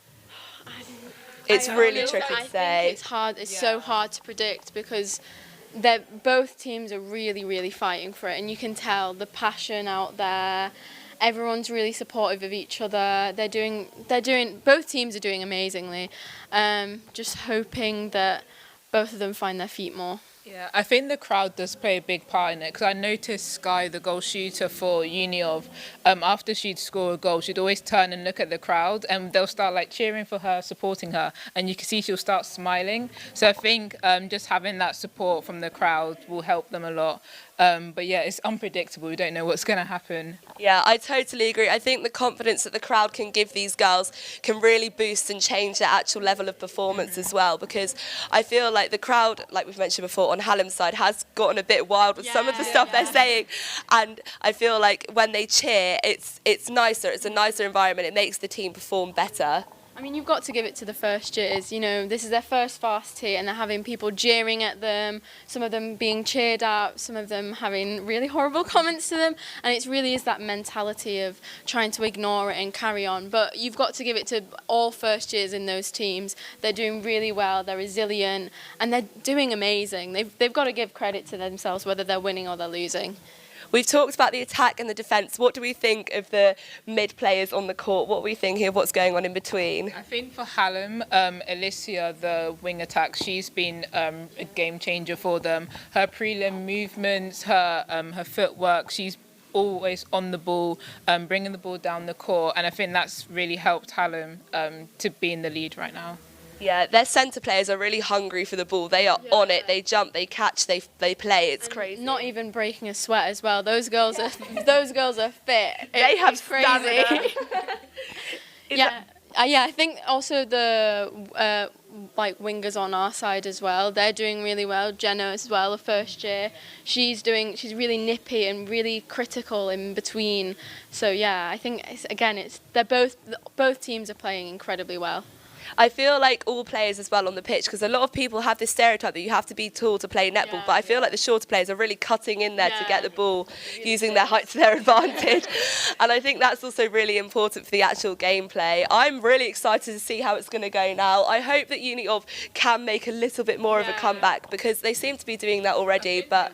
It's really tricky to say. I think it's hard. It's so hard to predict because both teams are really, really fighting for it, and you can tell the passion out there. Everyone's really supportive of each other. Both teams are doing amazingly. Just hoping that both of them find their feet more. Yeah, I think the crowd does play a big part in it because I noticed Sky, the goal shooter for Uniov, after she'd score a goal, she'd always turn and look at the crowd and they'll start like cheering for her, supporting her, and you can see she'll start smiling. So I think just having that support from the crowd will help them a lot. But yeah, it's unpredictable. We don't know what's going to happen. Yeah, I totally agree. I think the confidence that the crowd can give these girls can really boost and change their actual level of performance as well, because I feel like the crowd, like we've mentioned before, on Hallam's side has gotten a bit wild with some of the stuff they're saying, and I feel like when they cheer, it's nicer. It's a nicer environment. It makes the team perform better. I mean, you've got to give it to the first years. You know, this is their first varsity and they're having people jeering at them, some of them being cheered at, some of them having really horrible comments to them. And it really is that mentality of trying to ignore it and carry on. But you've got to give it to all first years in those teams. They're doing really well, they're resilient, and they're doing amazing. They've got to give credit to themselves, whether they're winning or they're losing. We've talked about the attack and the defence. What do we think of the mid players on the court? What are we thinking of what's going on in between? I think for Hallam, Alicia, the wing attack, she's been a game changer for them. Her prelim movements, her footwork, she's always on the ball, bringing the ball down the court, and I think that's really helped Hallam to be in the lead right now. Yeah, their centre players are really hungry for the ball. They are on it. They jump, they catch, they play. It's crazy. Not even breaking a sweat as well. Those girls are fit. They have crazy. I think also the wingers on our side as well. They're doing really well. Jenna as well, a first year. She's really nippy and really critical in between. So yeah, I think both teams are playing incredibly well. I feel like all players as well on the pitch, because a lot of people have this stereotype that you have to be tall to play netball, but I feel like the shorter players are really cutting in there to get the ball, using their height to their advantage. And I think that's also really important for the actual gameplay. I'm really excited to see how it's going to go now. I hope that Uniov can make a little bit more of a comeback, because they seem to be doing that already, but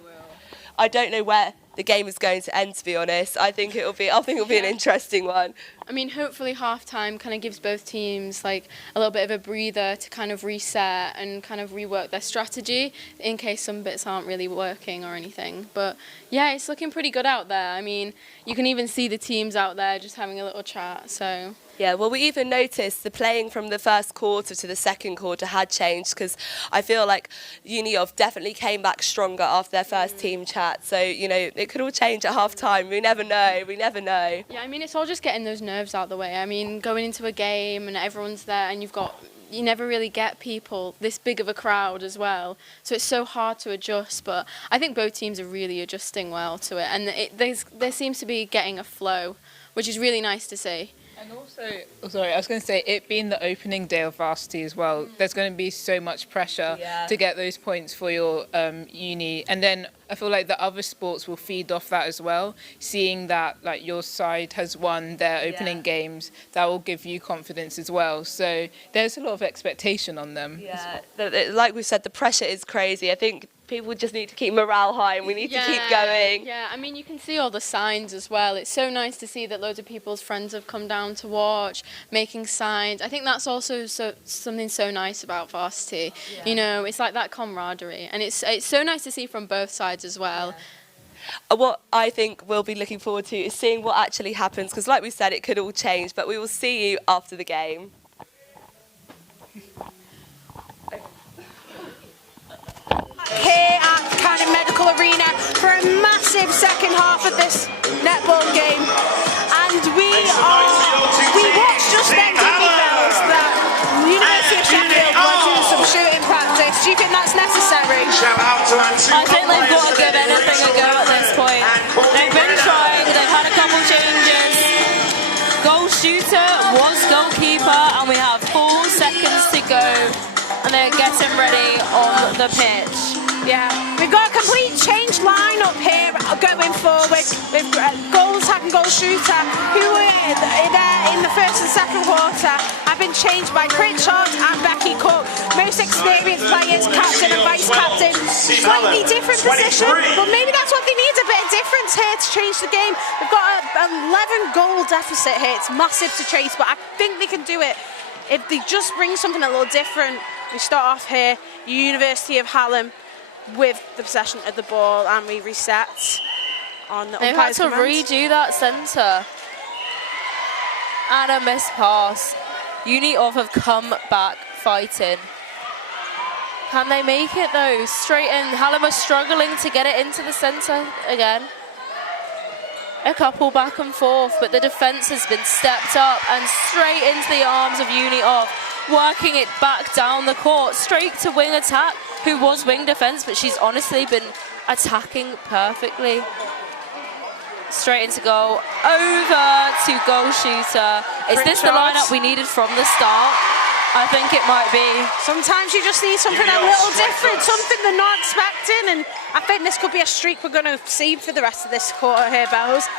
I don't know where the game is going to end, to be honest. I think it'll be an interesting one. I mean, hopefully half-time kind of gives both teams like a little bit of a breather to kind of reset and kind of rework their strategy in case some bits aren't really working or anything. But yeah, it's looking pretty good out there. I mean, you can even see the teams out there just having a little chat, so... Yeah, well, we even noticed the playing from the first quarter to the second quarter had changed, because I feel like Uniov definitely came back stronger after their first team chat. So, you know, it could all change at half-time. We never know. Yeah, I mean, it's all just getting those nerves out the way. I mean, going into a game and everyone's there and you never really get people, this big of a crowd as well. So it's so hard to adjust, but I think both teams are really adjusting well to it. And there seems to be getting a flow, which is really nice to see. And also, I was going to say, it being the opening day of Varsity as well, there's going to be so much pressure to get those points for your uni. And then I feel like the other sports will feed off that as well. Seeing that like your side has won their opening games, that will give you confidence as well. So there's a lot of expectation on them. Yeah, like we said, the pressure is crazy. I think people just need to keep morale high, and we need to keep going. Yeah, I mean, you can see all the signs as well. It's so nice to see that loads of people's friends have come down to watch, making signs. I think that's also something so nice about Varsity. Yeah. You know, it's like that camaraderie, and it's so nice to see from both sides as well. Yeah. What I think we'll be looking forward to is seeing what actually happens, because like we said, it could all change, but we will see you after the game. here at Cannon Medical Arena for a massive second half of this netball game. And we watched just then, didn't we, Bells, that University of Sheffield were doing some shooting practice. Do you think that's necessary? I think they've got to give anything a go at this point. They've been trying, they've had a couple changes. Goal shooter was goalkeeper, and we have 4 seconds to go, and they're getting ready on the pitch. Yeah, we've got a complete changed lineup here going forward with goal attack and goal shooter, who were there in the first and second quarter, have been changed by Pritchard and Becky Cook. Most experienced players, captain and vice captain, slightly different position, but maybe that's what they need, a bit of difference here to change the game. They've got an 11 goal deficit here, it's massive to chase, but I think they can do it if they just bring something a little different. We start off here, University of Hallam, with the possession of the ball, and we reset on the They've had to redo that centre. And a missed pass. Uni of have come back fighting. Can they make it though? Straight in. Hallam are struggling to get it into the centre again. A couple back and forth, but the defence has been stepped up and straight into the arms of Uni of, working it back down the court, straight to wing attack, who was wing defence, but she's honestly been attacking perfectly. Straight into goal, over to goal shooter. Is this the lineup we needed from the start? I think it might be. Sometimes you just need something a little different, something they're not expecting, and I think this could be a streak we're going to see for the rest of this quarter here, Bells.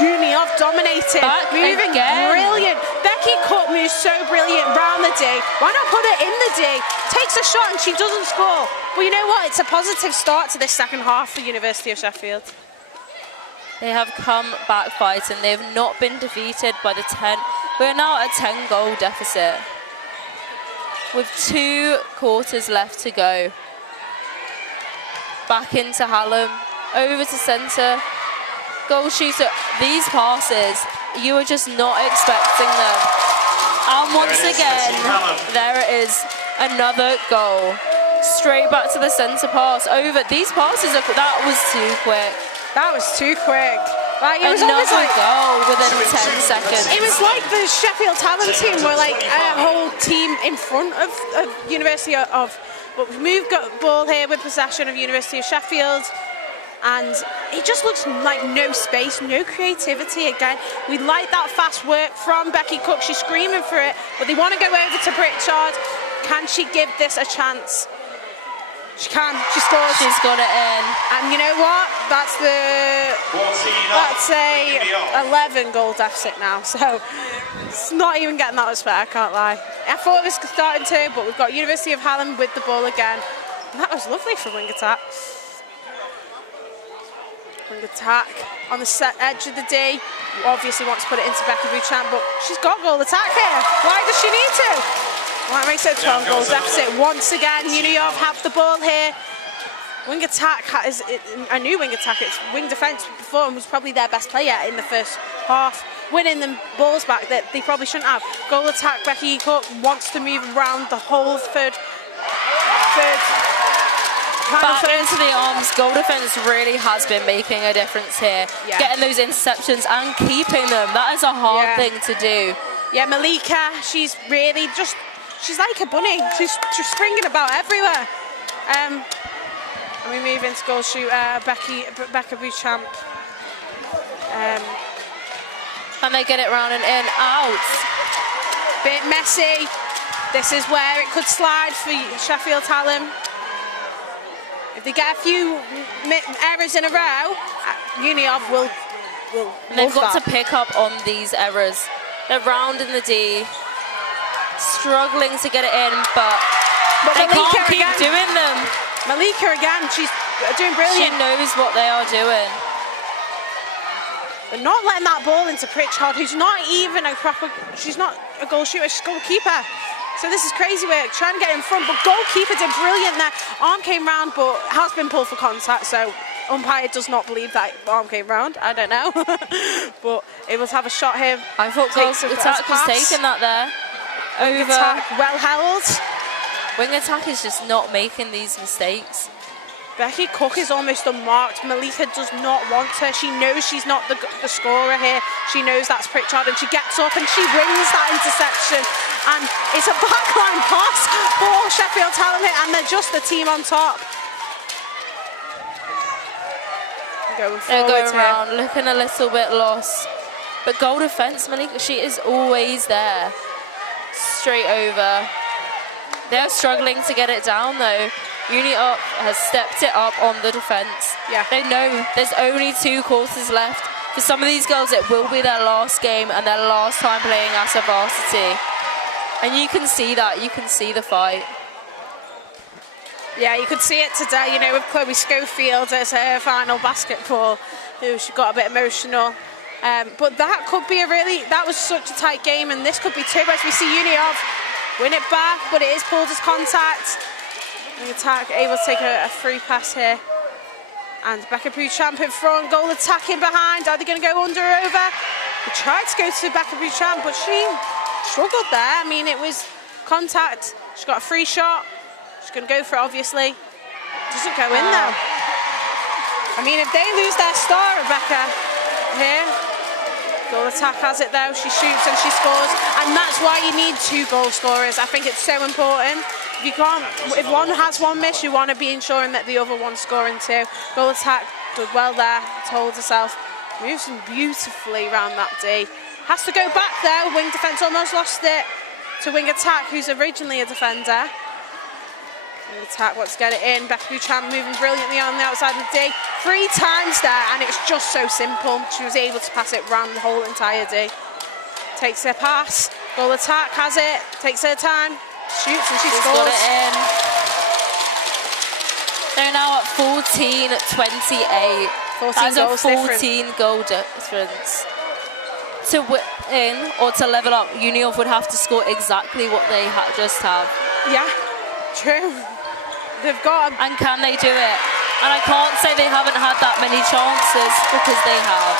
Uni of dominating, moving again. Brilliant. Becky Cook moves so brilliant round the D. Why not put it in the D? Takes a shot and she doesn't score. Well, you know what? It's a positive start to this second half for University of Sheffield. They have come back fighting. They have not been defeated by the 10. We're now at a 10-goal deficit with 2 quarters left to go. Back into Hallam, over to centre. Goal shooter, these passes, you were just not expecting them. And once again, there it is, another goal. Straight back to the centre pass, over. These passes, that was too quick. That was too quick. Like, it was another like, goal within 10 seconds. It was like the Sheffield Talent team were like a whole team in front of University of. But we've moved ball here with possession of University of Sheffield. And it just looks like no space, no creativity again. We like that fast work from Becky Cook. She's screaming for it, but they want to go over to Pritchard. Can she give this a chance? She can. She scores. She's got it in. And you know what? That's a 11 goal deficit now. So it's not even getting that much better, I can't lie. I thought it was starting to, but we've got University of Hallam with the ball again. And that was lovely for wing attack. Wing attack on the set edge of the D. Obviously wants to put it into Becky Buchan, but she's got goal attack here. Why does she need to? Well, that makes it a 12 goals deficit. Once again, Uni of have the ball here. Wing attack is a new wing attack. It's wing defence before and was probably their best player in the first half, winning them balls back that they probably shouldn't have. Goal attack, Becky Cook wants to move around the whole third. Back into the arms. Goal defence really has been making a difference here. Yeah. Getting those interceptions and keeping them. That is a hard thing to do. Yeah, Malika, she's really just, she's like a bunny. She's springing about everywhere. And we move into goal shooter, Becca Beauchamp. And they get it round and in, out. Bit messy. This is where it could slide for Sheffield Hallam. If they get a few errors in a row, Uni of will they've got to pick up on these errors. They're round in the D, struggling to get it in, but they can't keep doing them. Malika again, she's doing brilliant. She knows what they are doing. They're not letting that ball into Pritchard, who's not even a proper, she's not a goal shooter, she's a goalkeeper. So this is crazy work, trying to get in front, but goalkeeper did brilliant there. Arm came round, but has been pulled for contact, so umpire does not believe that arm came round. I don't know. But it was have a shot here. I thought the attack was taking that there. Over. Attack, well held. Wing attack is just not making these mistakes. Becky Cook is almost unmarked. Malika does not want her. She knows she's not the scorer here. She knows that's Pritchard, and she gets up and she wins that interception. And it's a backline pass for Sheffield Hallam here, and they're just the team on top. Going They're forward going here. around, looking a little bit lost. But goal defence, Malika, she is always there. Straight over. They're struggling to get it down though. Uni Up has stepped it up on the defence. Yeah. They know there's only 2 quarters left. For some of these girls, it will be their last game and their last time playing at a varsity. And you can see that, you can see the fight. Yeah, you could see it today, you know, with Chloe Schofield as her final basketball, who she got a bit emotional. But that could be that was such a tight game, and this could be too. As we see Uniov win it back, but it is pulled as contact. The attack able to take a free pass here. And Becca Bouchamp in front, goal attacking behind. Are they going to go under or over? They tried to go to Becca Bouchamp, but she struggled there. I mean, it was contact. She got a free shot. She's going to go for it, obviously. Doesn't go in though. I mean, if they lose their star, Rebecca, here. Goal attack has it though. She shoots and she scores, and that's why you need 2 goal scorers. I think it's so important. If one has one miss, you want to be ensuring that the other one's scoring too. Goal attack did well there to hold herself. Moves beautifully around that D. Has to go back though. Wing defence almost lost it to wing attack, who's originally a defender. Wing attack wants to get it in. Becca Bouchamp moving brilliantly on the outside of the D. 3 times there, and it's just so simple. She was able to pass it around the whole entire D. Takes her pass. Goal attack has it. Takes her time. Shoots and she scores. Got it in. They're now at 14-28. 14 That's goals a 14 goal difference. To win or to level up, Union would have to score exactly what they just have. Yeah, true. They've got And can they do it? And I can't say they haven't had that many chances, because they have.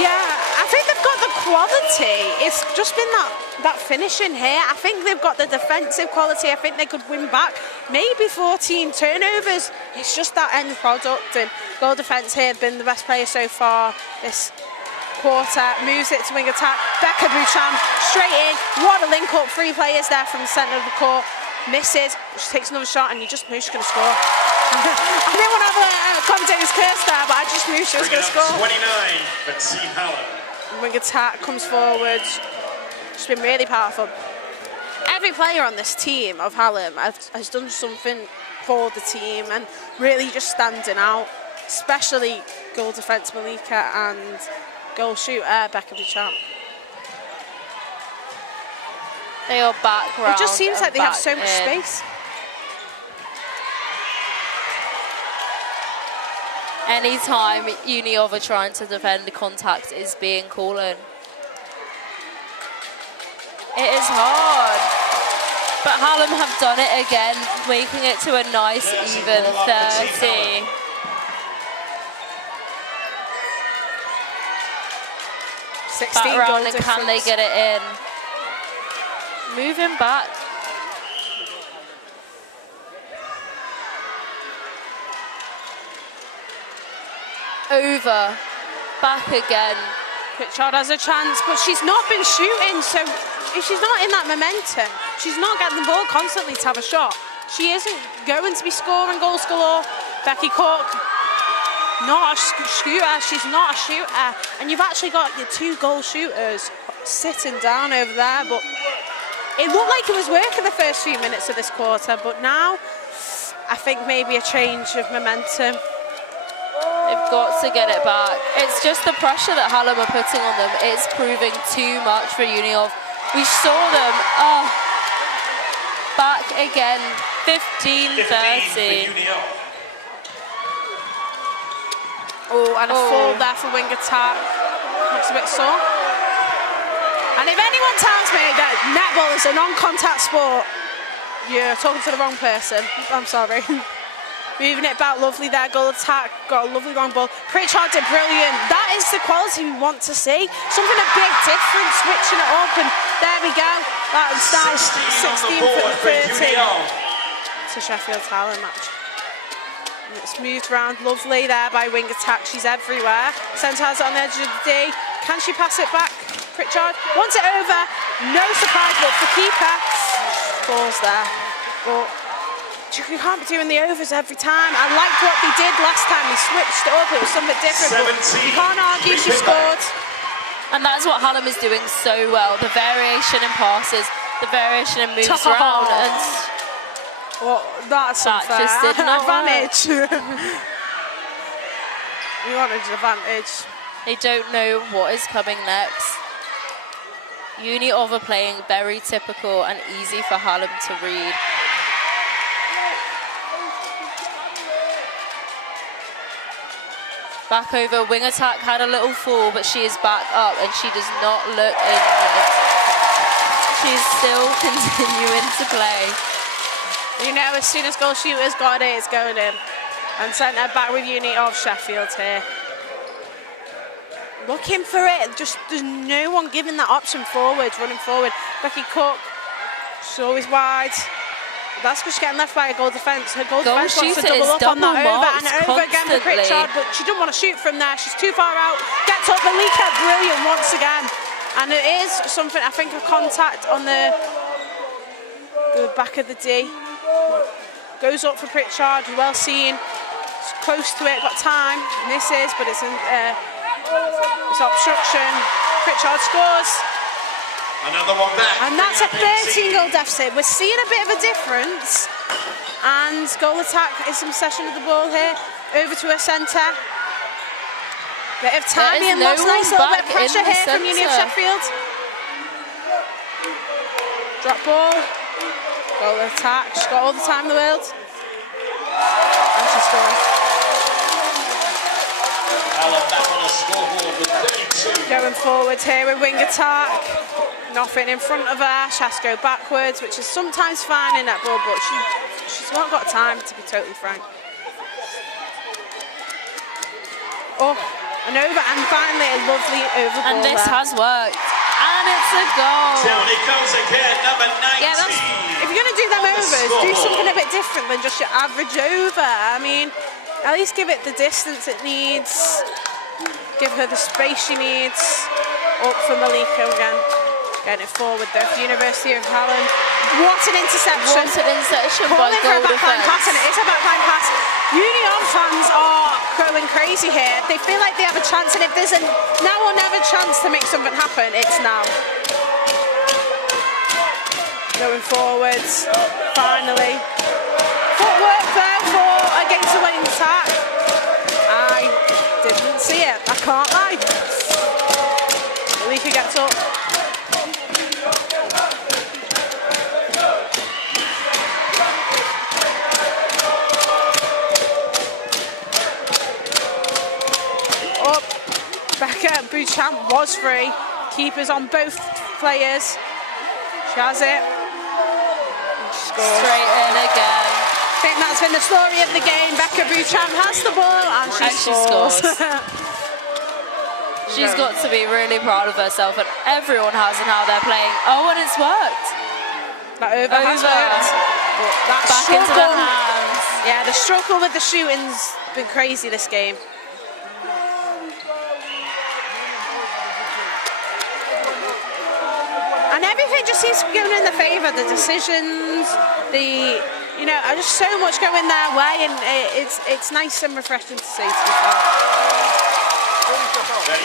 Yeah, I think they've got the quality. It's just been that finishing here. I think they've got the defensive quality. I think they could win back. Maybe 14 turnovers. It's just that end product. And goal defence here, been the best player so far this quarter. Moves it to wing attack. Becca Bouchamp straight in. What a link up. 3 players there from the centre of the court. Misses. She takes another shot, and you just knew she's going to score. I didn't want to have a commentator's curse there, but I just knew she was going to score. 29 for Team Hallam. Wing attack comes forward. It's been really powerful. Every player on this team of Hallam has done something for the team and really just standing out, especially goal defence Malika and goal shooter Becca Bouchamp. They are back round. It just seems like they have so much in. space. Anytime Uniov are trying to defend contact is being called in. It is hard. But Hallam have done it again, making it to a nice even 30. Back round, and can they get it in? Moving back. Over. Back again. Pritchard has a chance, but she's not been shooting, so if she's not in that momentum, she's not getting the ball constantly to have a shot. She isn't going to be scoring goals galore. Becky Cook, not a shooter, she's not a shooter. And you've actually got your 2 goal shooters sitting down over there, but it looked like it was working the first few minutes of this quarter, but now I think maybe a change of momentum. They've got to get it back. It's just the pressure that Hallam are putting on them. It's proving too much for Uniov. We saw them back again, 15-30. Oh, and a fall there for wing attack. Looks a bit sore. And if anyone tells me that netball is a non-contact sport, you're talking to the wrong person. I'm sorry. Moving it back, lovely there, goal attack, got a lovely long ball. Pritchard did brilliant. That is the quality we want to see. Something a big difference, switching it up, and there we go. That was down 16 for 30 to Sheffield Hallam match. It's moved around lovely there by wing attack. She's everywhere. Centre has it on the edge of the D. Can she pass it back? Pritchard wants it over. No surprise, but for keeper. Falls there. But you can't be doing the overs every time. I liked what they did last time. They switched it up. It was something different. You can't argue she scored. And that's what Hallam is doing so well. The variation in passes, the variation in moves around. And well, that's unfair. Just did not advantage. We wanted advantage. They don't know what is coming next. Uni of are playing very typical and easy for Hallam to read. Back over, wing attack had a little fall, but she is back up and she does not look injured. She's still continuing to play. You know, as soon as goal shooter's got it, it's going in. And centre back with Uni of Sheffield here. Looking for it, just there's no one giving that option forward, running forward. Becky Cook, she's always wide. That's because she's getting left by a goal defence. Her goal defence wants to double up on that over and over again for Pritchard, but she doesn't want to shoot from there. She's too far out. Gets up, Malika, brilliant once again. And it is something, I think, a contact on the back of the D. Goes up for Pritchard, well seen. It's close to it, got time. Misses, but it's obstruction. Pritchard scores. Another one back. And that's a 13-goal deficit. We're seeing a bit of a difference. And goal attack is in possession of the ball here. Over to her centre. Bit of timing and lost. Nice little bit of pressure here from Uni of Sheffield. Drop ball. Goal attack. She's got all the time in the world. And she scores. Back on a scoreboard with 32. Going forward here with wing attack. Nothing in front of her. She has to go backwards, which is sometimes fine in netball, but she's not got time, to be totally frank. Oh, an over, and finally a lovely over ball. And this has worked. And it's a goal. Down it goes again, number 19. Yeah, if you're going to do them overs, do something a bit different than just your average over. I mean, at least give it the distance it needs. Give her the space she needs. Up for Malika again. Getting it forward there for University of Hallam. What an interception. What an interception by Calling for a goal backline pass, and defence. it is a backline pass. Union fans are going crazy here. They feel like they have a chance, and if there's a now or never chance to make something happen, it's now. Going forwards, finally. Footwork there for against the wing attack. I didn't see it, I can't lie. Malika gets up. Becca Bouchamp was free. Keepers on both players. She has it. Straight in again. I think that's been the story of the game. Becca Bouchamp has the ball and she scores. She's got to be really proud of herself, and everyone has in how they're playing. Oh, and it's worked. That over has worked. But that Back struggle, into the hands. Yeah, the struggle with the shooting's been crazy this game. And everything just seems to be going in the favour. The decisions, just so much going their way, and it's nice and refreshing to see. 35,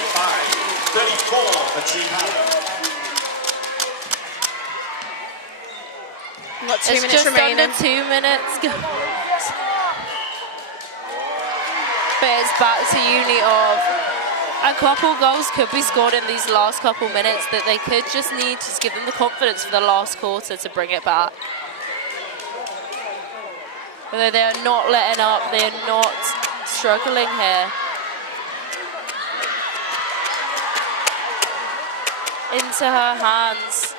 34 for Team Hallam. Got 2 It's minutes just remaining. under 2 minutes. But it's back to Uni of. A couple goals could be scored in these last couple minutes that they could just need to give them the confidence for the last quarter to bring it back. Although they are not letting up, they are not struggling here. Into her hands,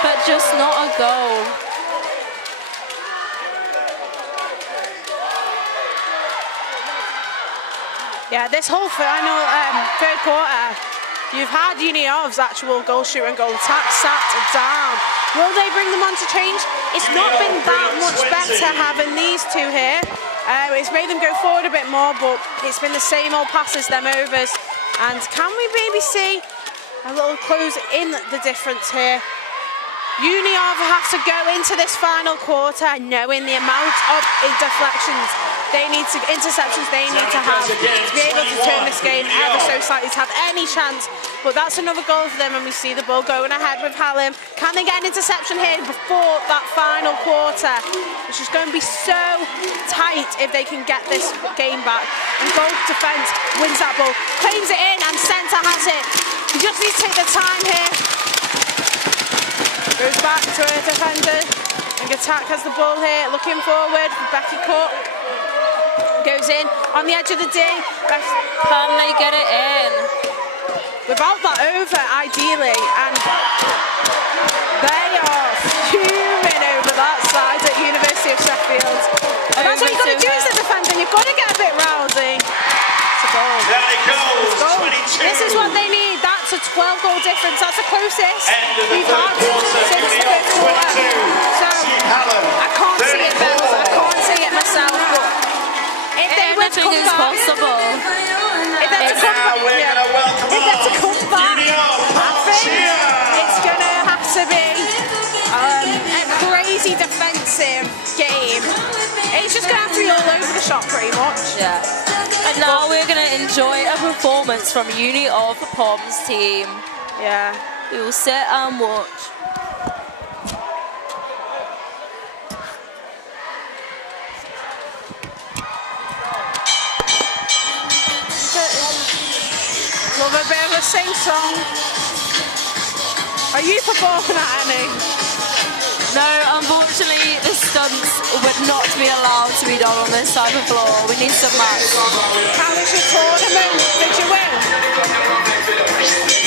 but just not a goal. Yeah, this whole final third quarter, you've had Uni of's actual goal shooter and goal attack sat down. Will they bring them on to change? It's not been that much better having these two here. It's made them go forward a bit more, but it's been the same old passes, them overs. And can we maybe see a little close in the difference here? Uni have to go into this final quarter knowing the amount of deflections interceptions they need to have to be able to turn this game ever so slightly to have any chance. But that's another goal for them, and we see the ball going ahead with Hallam. Can they get an interception here before that final quarter? Which is going to be so tight if they can get this game back. And goal defence wins that ball, claims it in, and centre has it. You just need to take the time here. Goes back to her defender. And Attack has the ball here, looking forward. Becky Cook goes in on the edge of the D. Can they get it in? Without that over, ideally, and they are fuming over that side at University of Sheffield. And that's what you've got to do as a defender. You've got to get a bit rowdy. It's a goal. There it goes. 22. This is what they need. That's a 12-goal difference. That's the closest we've had since the first quarter. So I can't see it, Bells. I can't see it myself. But if they were to come back, if they're to come back, I think it's going to have to be a crazy defensive game. It's just going to have to be all over the shop pretty much. Yeah. And now we're going to enjoy a performance from Uni of Pom's team. Yeah. We will sit and watch. Love a bit of a sing-song. Are you performing that, Annie? No, unfortunately, the stunts would not be allowed to be done on this type of floor. We need some maths. How was your tournament? Did you win?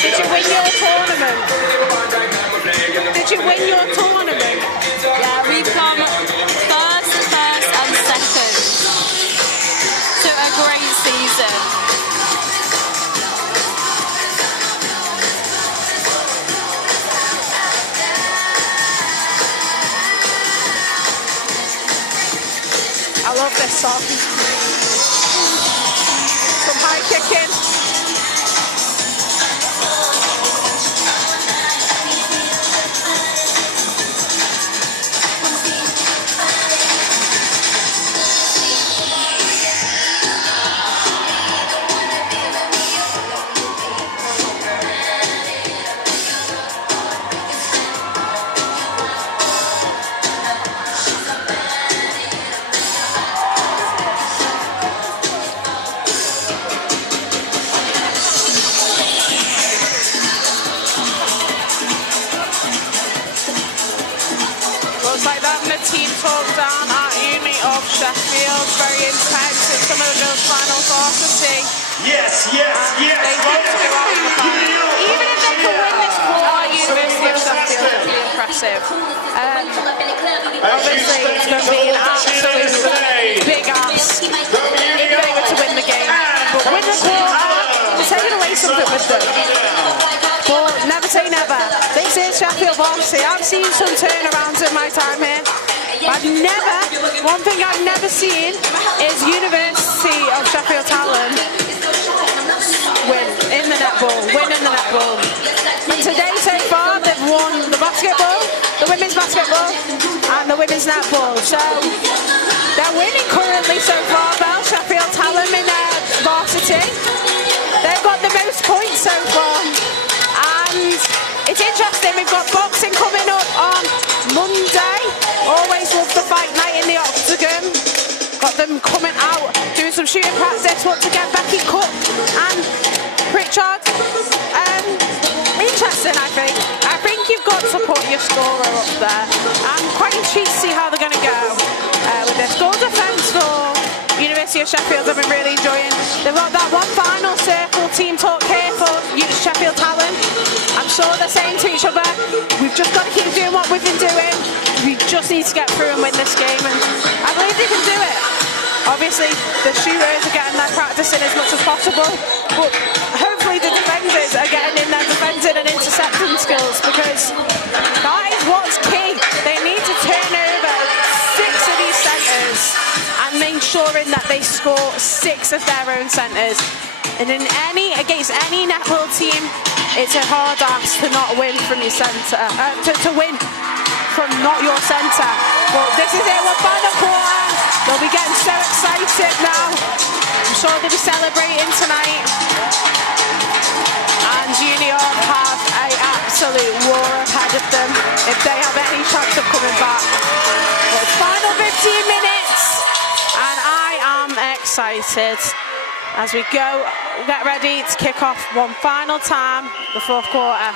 Did you win your tournament? Did you win your tournament? Yeah, we've come first and second. So a great season. I love this song. Some high kicking. Team talk down at Uni of Sheffield, very intense in some of the girls' finals Varsity. Yes. They need to go out in the final. Even if they can win this quarter at University of Sheffield, it would be impressive. Obviously, it's going to be an absolute big ask if they were to win the game. But win the quarter, they're taking away something with them. But never say never. This is Sheffield Varsity. I've seen some turnarounds in my time here. One thing I've never seen is University of Sheffield Talent win in the netball. And today so far they've won the basketball, the women's basketball and the women's netball. So they're winning currently so far. Bell Sheffield Talent in their Varsity. They've got the most points so far. And it's interesting, we've got boxing coming up on Monday. Always love the fight night in the Octagon. Got them coming out, doing some shooting practice. Once again, Becky Cook and Pritchard. Interesting, I think. I think you've got to put your scorer up there. I'm quite intrigued to see how they're going to go with this. Goal defence for University of Sheffield, I've been really enjoying. They've got that one final circle team talk here for Sheffield Talent. I'm sure they're saying to each other, we've just got to keep doing what we've been doing. We just need to get through and win this game, and I believe they can do it. Obviously, the shooters are getting their practice in as much as possible, but hopefully the defenders are getting in their defending and intercepting skills, because that is what's key. They need to turn over 6 of these centres and make sure score 6 of their own centres. And against any netball team, it's a hard ask to not win from your centre, to win from not your centre. But this is it, we're final quarter. They'll be getting so excited now. I'm sure they'll be celebrating tonight. And Union have an absolute war ahead of them if they have any chance of coming back. But it's final 15 minutes, and I am excited as we get ready to kick off one final time, the fourth quarter.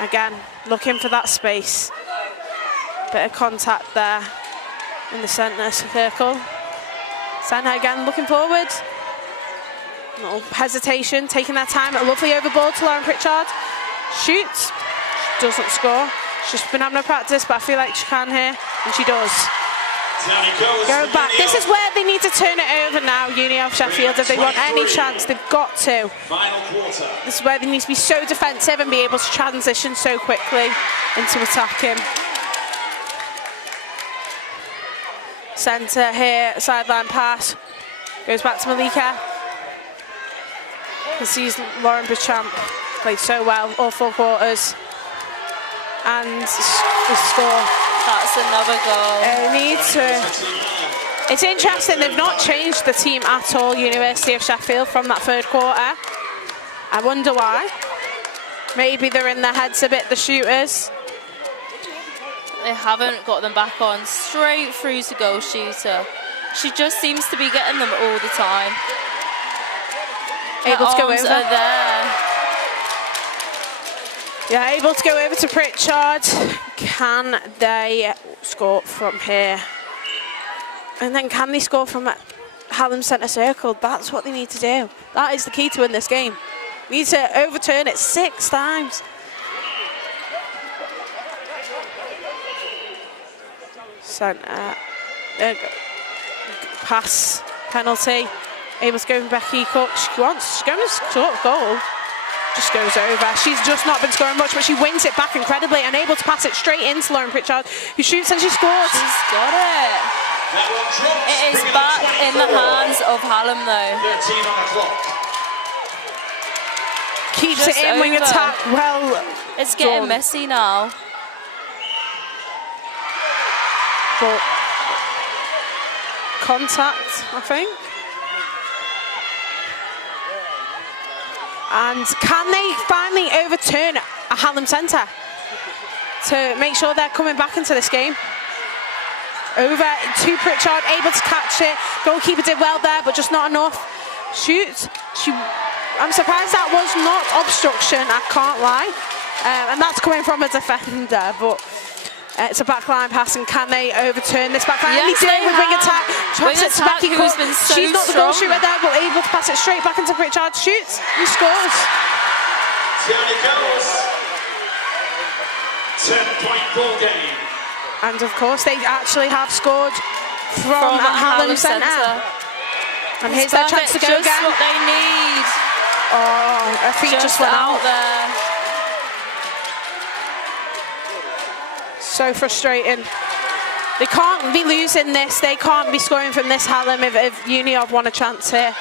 Again, looking for that space. Bit of contact there in the centre circle. Centre again, looking forward. No hesitation, taking their time. A lovely over ball to Lauren Pritchard. Shoots, doesn't score. She's been having a practice, but I feel like she can here, and she does. Go back. This is where they need to turn it over now, Uni of Sheffield, if they want any chance. They've got to. This is where they need to be so defensive and be able to transition so quickly into attacking. Centre here, sideline pass. Goes back to Malika. He sees Lauren Beauchamp. Played so well, all 4 quarters. And the score. That's another goal. It's interesting, they've not changed the team at all, University of Sheffield, from that 3rd quarter. I wonder why. Maybe they're in their heads a bit, the shooters. They haven't got them back on. Straight through to goal shooter. She just seems to be getting them all the time. Able to go over. Are there. Yeah, able to go over to Pritchard. Can they score from here? And then can they score from Hallam centre circle? That's what they need to do. That is the key to win this game. Need to overturn it 6 times. Centre. Pass. Penalty. Able to go from Becky Cook. She's going to score a goal. Just goes over. She's just not been scoring much, but she wins it back incredibly and able to pass it straight into Lauren Pritchard, who shoots and she scores. She's got it. It is back in the hands of Hallam, though. 13 on the clock. Keeps Just it in, wing over. attack. Well, It's getting done. messy now. But contact, I think. And can they finally overturn a Hallam centre to make sure they're coming back into this game? Over to Pritchard, able to catch it. Goalkeeper did well there, but just not enough. Shoots. I'm surprised that was not obstruction, I can't lie. And that's coming from a defender, but it's a backline pass, and can they overturn this backline? Yes, they do with wing have. attack. Wing Drops it to attack, Becky who's Cook. been so She's not the goal strong. shooter there, but able to pass it straight back into Pritchard. Shoots and scores. Tiani goes. 10-point ball game. And of course, they actually have scored from a Hallam centre. And here's their chance to go just again. What they need. Oh, her feet just went out. there. So frustrating. They can't be losing this. They can't be scoring from this Hallam if Union want a chance here.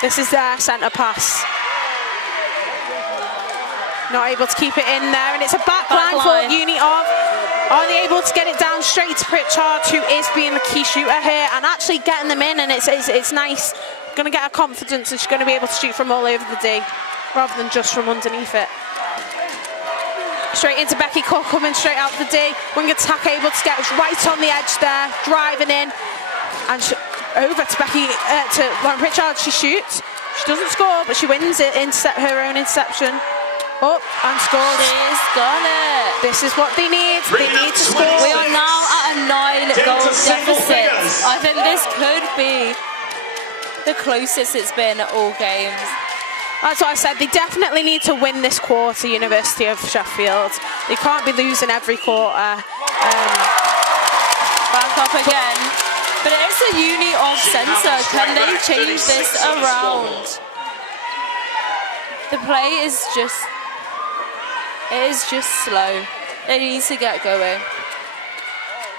This is their centre pass. Not able to keep it in there, and it's a backline for Union. Are they able to get it down straight to Pritchard, who is being the key shooter here, and actually getting them in? And it's nice. Going to get her confidence, and she's going to be able to shoot from all over the D, rather than just from underneath it. Straight into Becky Cook, coming straight out the D. Wing attack, able to get right on the edge there, driving in, and over to Becky to Lauren Pritchard. She shoots. She doesn't score, but she wins it. Her own interception. Up and scores. She's got it. This is what they need. They need to score. We are now at a 9-goal deficit. I think this could be the closest it's been at all games. That's what I said. They definitely need to win this quarter, University of Sheffield. They can't be losing every quarter. Back up again. But it's a Uni off centre. Can they change this around? The play is just... It is just slow. They need to get going.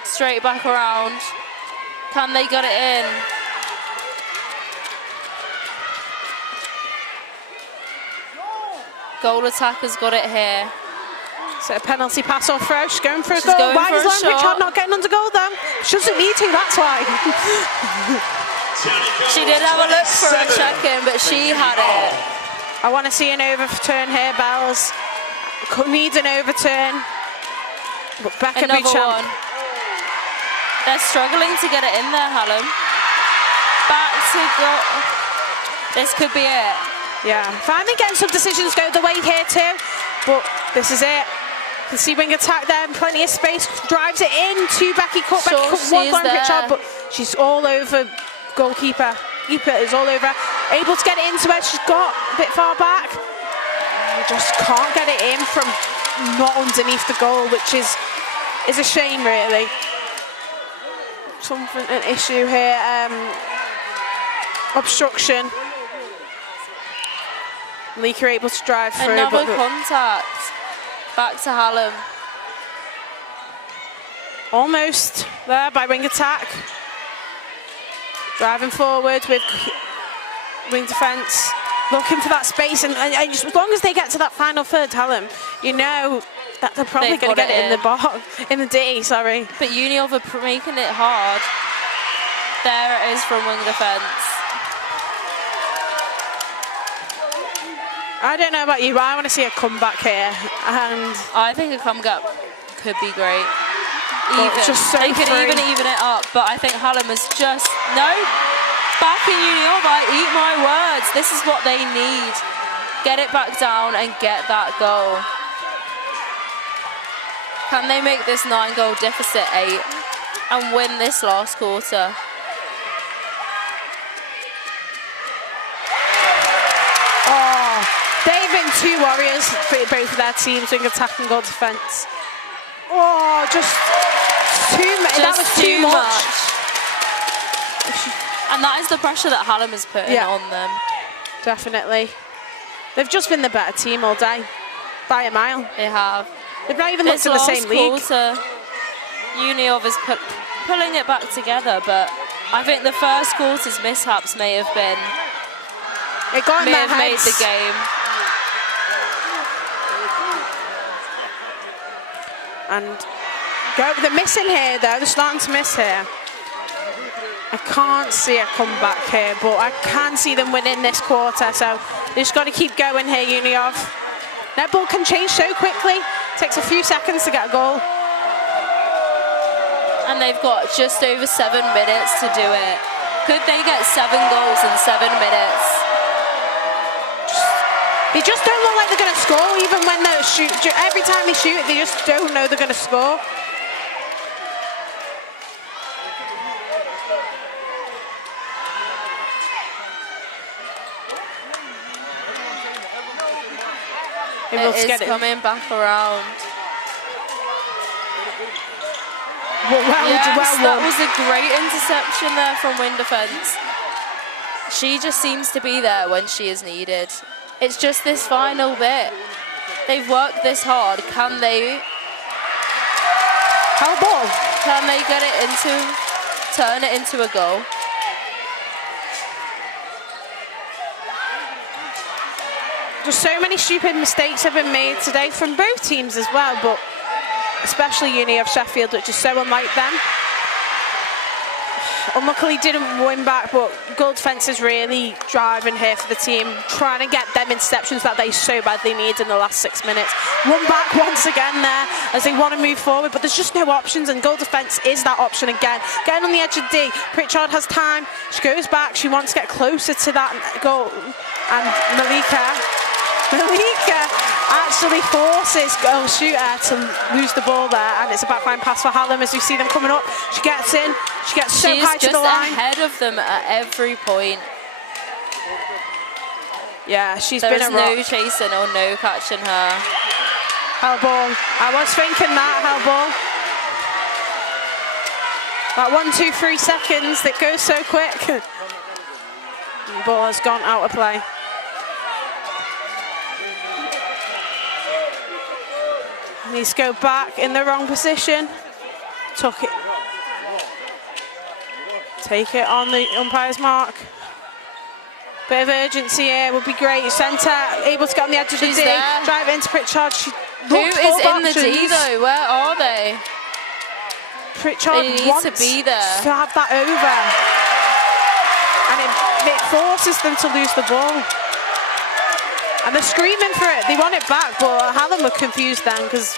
Straight back around. Can they get it in? Goal attack has got it here. So a penalty pass or throw. She's going for a She's goal. going Why for is a Lauren shot. Pritchard not getting under goal though? She doesn't need to, that's why. She did have a look for a check-in, but she had it. I want to see an overturn here, Bells. Needs an overturn. But Becca Another Beauchamp. one. They're struggling to get it in there, Hallam. Back to goal. This could be it. Yeah, finally getting some decisions go the way here too. But this is it. You can see wing attack there, plenty of space. Drives it in to Becky Cook. Becky Cook she one is Lauren there. Pritchard, but she's all over goalkeeper. Keeper is all over. Able to get it into her. She's got a bit far back. Just can't get it in from not underneath the goal, which is a shame really. Something, an issue here. Obstruction. Malika able to drive through. Another but contact. Back to Hallam. almost there by wing attack. Driving forward with wing defence. Looking for that space, and just as long as they get to that final third, Hallam, you know that they're probably going to get it in the box, in the D, sorry. But Uniov are making it hard. There it is from wing defence. I don't know about you, but I want to see a comeback here. And I think a comeback could be great. it's just so they could free. even it up, but I think Hallam is just back in Uniov. I eat my words. This is what they need. Get it back down and get that goal. Can they make this 9-goal deficit 8 and win this last quarter? Oh, they've been two warriors for both of their teams, wing attack and goal defence. Oh, just too much. That was too much. And that is the pressure that Hallam is putting on them. Definitely. They've just been the better team all day, by a mile. They have. They've not even looked in the same league. Quarter, Uniov is pulling it back together, but I think the first quarter's mishaps may have been It got in their made heads. the game. And they're missing here though, they're starting to miss here. I can't see a comeback here, but I can see them winning this quarter, so they just got to keep going here, Uniov. Netball can change so quickly, takes a few seconds to get a goal. And they've got just over 7 minutes to do it. Could they get 7 goals in 7 minutes? They just don't look like they're going to score, even when they shoot. Every time they shoot, they just don't know they're going to score. It is coming back around. That was a great interception there from wing defence. She just seems to be there when she is needed. It's just this final bit. They've worked this hard. Can they? How ball? Can they get it turn it into a goal? Just so many stupid mistakes have been made today from both teams as well, but especially Uni of Sheffield, which is so unlike them. Unluckily didn't win back, but goal defence is really driving here for the team, trying to get them interceptions that they so badly need in the last 6 minutes. One back once again there as they want to move forward, but there's just no options, and goal defence is that option again. Getting on the edge of D, Pritchard has time, she goes back, she wants to get closer to that goal, and Malika actually forces goal shooter to lose the ball there, and it's a backline pass for Hallam as we see them coming up. She gets in, she gets so high to the line. She's just ahead of them at every point. Yeah, she's been a rock. There's no chasing or no catching her. Hell ball. I was thinking that, hell ball. That 1, 2, 3 seconds that goes so quick. The ball has gone out of play. Needs to go back in the wrong position. Took it. Take it on the umpire's mark. Bit of urgency here would be great. Centre able to get on the edge of the She's D. there. Drive into Pritchard. She Who looks is full in the D options. though? Where are they? Pritchard They need wants to be there. to have that over. And it forces them to lose the ball. And they're screaming for it. They want it back, but Hallam were confused then because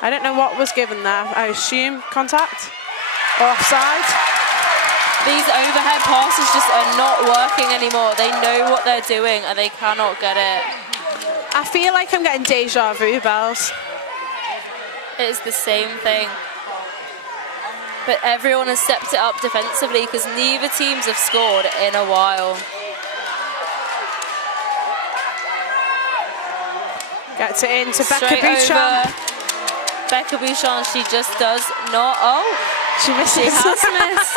I don't know what was given there. I assume contact or offside. These overhead passes just are not working anymore. They know what they're doing and they cannot get it. I feel like I'm getting deja vu, Bells. It's the same thing. But everyone has stepped it up defensively because neither teams have scored in a while. Gets it into Becca Straight Bouchon. over. Becca Bouchon, she just does not. Oh, She misses. she has missed.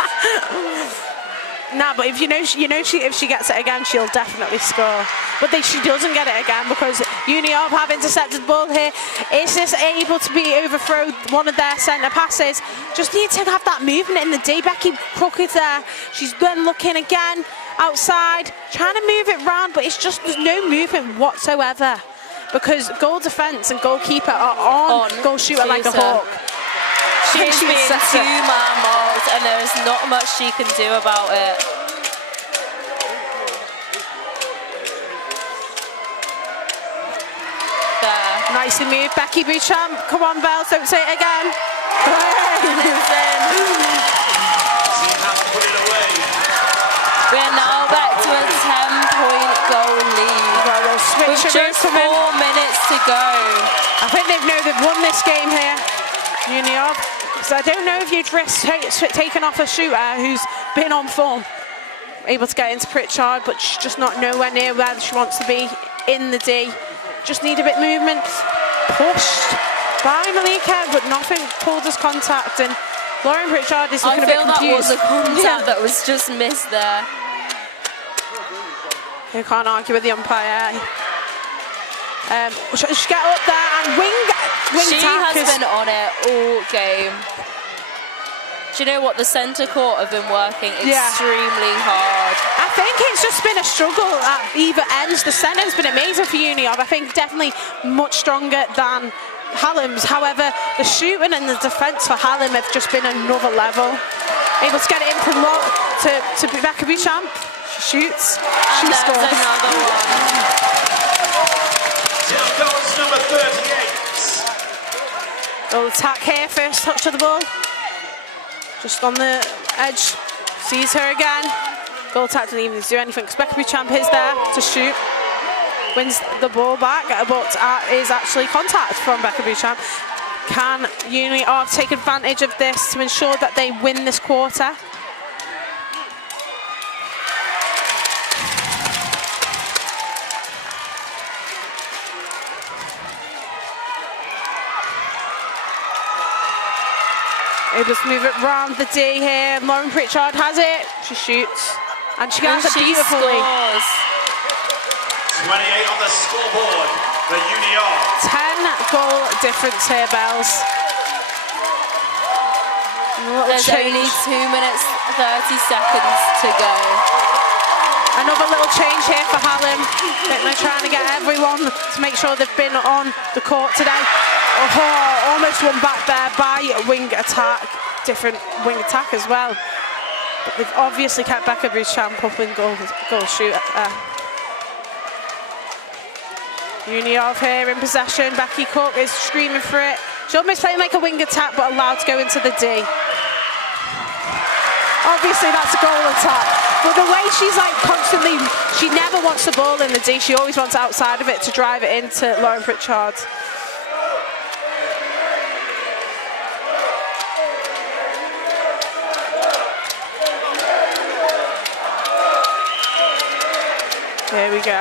Nah, but if if she gets it again, she'll definitely score. But she doesn't get it again because Uniov have intercepted the ball here. Is this able to be overthrown one of their centre passes? Just need to have that movement in the D. Becky Crook is there. She's then looking again outside, trying to move it round, but it's just there's no movement whatsoever because goal defence and goalkeeper are on goal shooter like a hawk. She's being two-man mauled and there is not much she can do about it. There. Nicely moved, Becky Bouchon. Come on, Bells, don't say it again. We are now back to a 10-point goal lead. With just 4 minutes to go. I think they've won this game here, Uniov. So I don't know if you'd risk taking off a shooter who's been on form. Able to get into Pritchard, but she's just not nowhere near where she wants to be in the D. Just need a bit of movement. Pushed by Malika, but nothing pulled as contact. And Lauren Pritchard is looking a bit confused. I feel that was a contact that was just missed there. You can't argue with the umpire. She get up there and wing She tack has been on it all game. Do you know what? The centre court have been working extremely hard. I think it's just been a struggle at either ends. The centre has been amazing for Uniov. I think definitely much stronger than Hallam's. However, the shooting and the defence for Hallam have just been another level. Able to get it in from to Becca Bouchon. She shoots. She scores. Another one. Down goes number 38. Little attack here, first touch of the ball. Just on the edge. Sees her again. Goal attack didn't even do anything because Becca Bouchon is there to shoot. Wins the ball back, but is actually contact from Becca Bouchon. Can Uniov take advantage of this to ensure that they win this quarter? Able to move it round the D here. Lauren Pritchard has it. She shoots. And she has it beautifully. Scores. 28 on the scoreboard for Union. 10-goal difference here, Bells. There's only 2 minutes, 30 seconds to go. Another little change here for Hallam. They're trying to get everyone to make sure they've been on the court today. Oh, almost won back there by wing attack. Different wing attack as well. But they've obviously kept Becca Bouchon up in goal shoot. Uniov here in possession. Becky Cook is screaming for it. She's almost playing like a wing attack, but allowed to go into the D. Obviously, that's a goal attack. But the way she's like constantly, she never wants the ball in the D. She always wants outside of it to drive it into Lauren Pritchard. Here we go.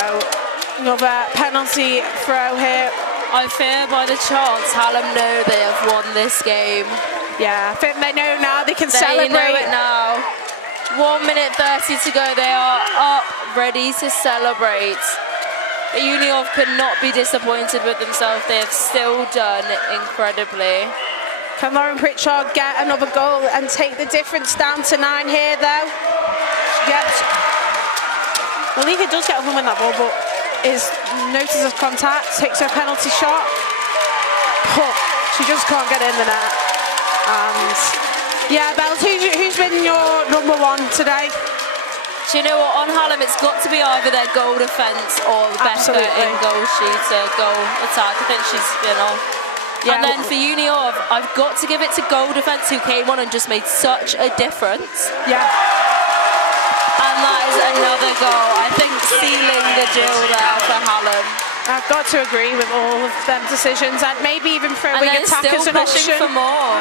Another penalty throw here. I fear by the chance Hallam know they have won this game. Yeah, I think they know now. They can They celebrate. know it now. 1 minute 30 to go. They are up, ready to celebrate. Uniov could not be disappointed with themselves. They have still done incredibly. Can Lauren Pritchard get another goal and take the difference down to 9 here, though? Yep. Malika does get up and win that ball, but notices contact, takes her penalty shot, but she just can't get in the net. And yeah, Bells, who's been your number one today? Do you know what, on Hallam it's got to be either their goal defence or Becca in goal shooter, goal attack. I think she's, Yeah. And then for Uni of, I've got to give it to goal defence, who came on and just made such a difference. Yeah. And that is another goal. I think sealing the deal there for Hallam. I've got to agree with all of them decisions, and maybe even throwing attack as an option. Still pushing for more.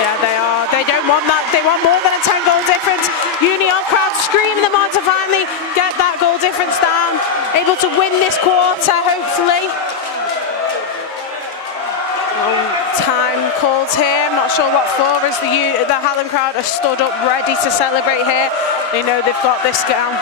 Yeah, they are. They don't want that. They want more than a 10-goal difference. Union crowd screaming them on to finally get that goal difference down. Able to win this quarter, hopefully. Time called here. I'm not sure what for, as the Hallam crowd are stood up ready to celebrate here. They know they've got this down.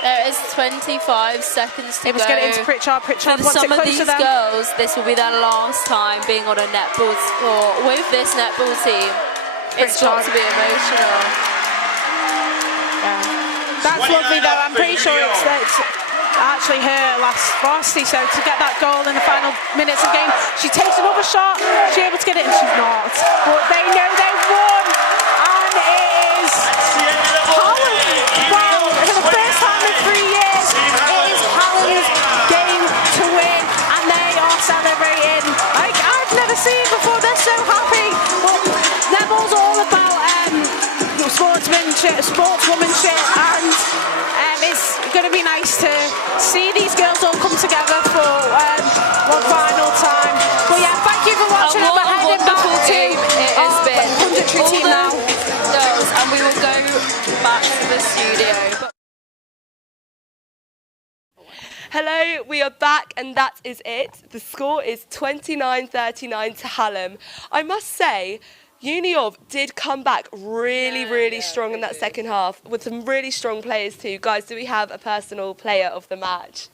There is 25 seconds to go. Let's get it into Pritchard. Pritchard For wants it some of closer these then. girls, this will be their last time being on a netball sport with this netball team. It's got to be emotional. Yeah. That's lovely though. I'm pretty sure it's actually her last varsity, so to get that goal in the final minutes of the game, she takes another shot, she's able to get it, and she's not. But they know they've won, and it is Hallam. Well, for the first time in 3 years, it is Hallam's game to win, and they are celebrating like I've never seen before. They're so happy. But netball's all about sportswomanship, and it's going to be nice to see these girls all come together for one final time. But yeah, thank you for watching. What I'm a heading back wonderful to game it has been. punditry team now. Girls, and we will go back to the studio. Hello, we are back, and that is it. The score is 29-39 to Hallam. I must say, Uni of did come back really strong in that second half with some really strong players too. Guys, do we have a personal player of the match?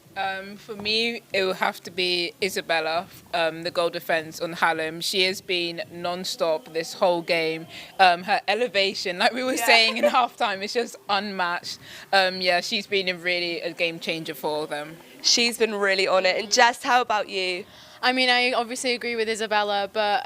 For me, it will have to be Isabella, the goal defence on Hallam. She has been non-stop this whole game. Her elevation, like we were saying in halftime, is just unmatched. She's been a game changer for them. She's been really on it. And Jess, how about you? I mean, I obviously agree with Isabella, but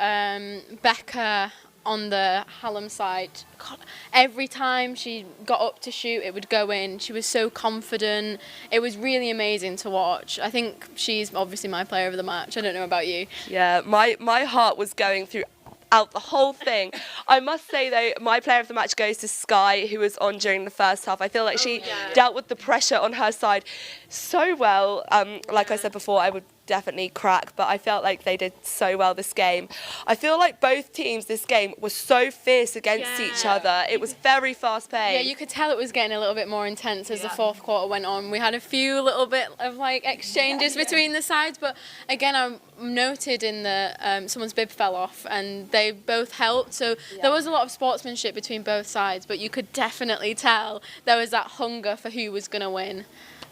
Becca on the Hallam side, God, every time she got up to shoot, it would go in. She was so confident. It was really amazing to watch. I think she's obviously my player of the match. I don't know about you. Yeah, my heart was going throughout the whole thing. I must say though, my player of the match goes to Sky, who was on during the first half. I feel like she dealt with the pressure on her side so well. Like I said before, I would definitely crack, but I felt like they did so well this game. I feel like both teams this game were so fierce against each other. It was very fast paced. Yeah, you could tell it was getting a little bit more intense as the fourth quarter went on. We had a few little bit of like exchanges between the sides, but again, I noted in the someone's bib fell off and they both helped. So there was a lot of sportsmanship between both sides, but you could definitely tell there was that hunger for who was going to win.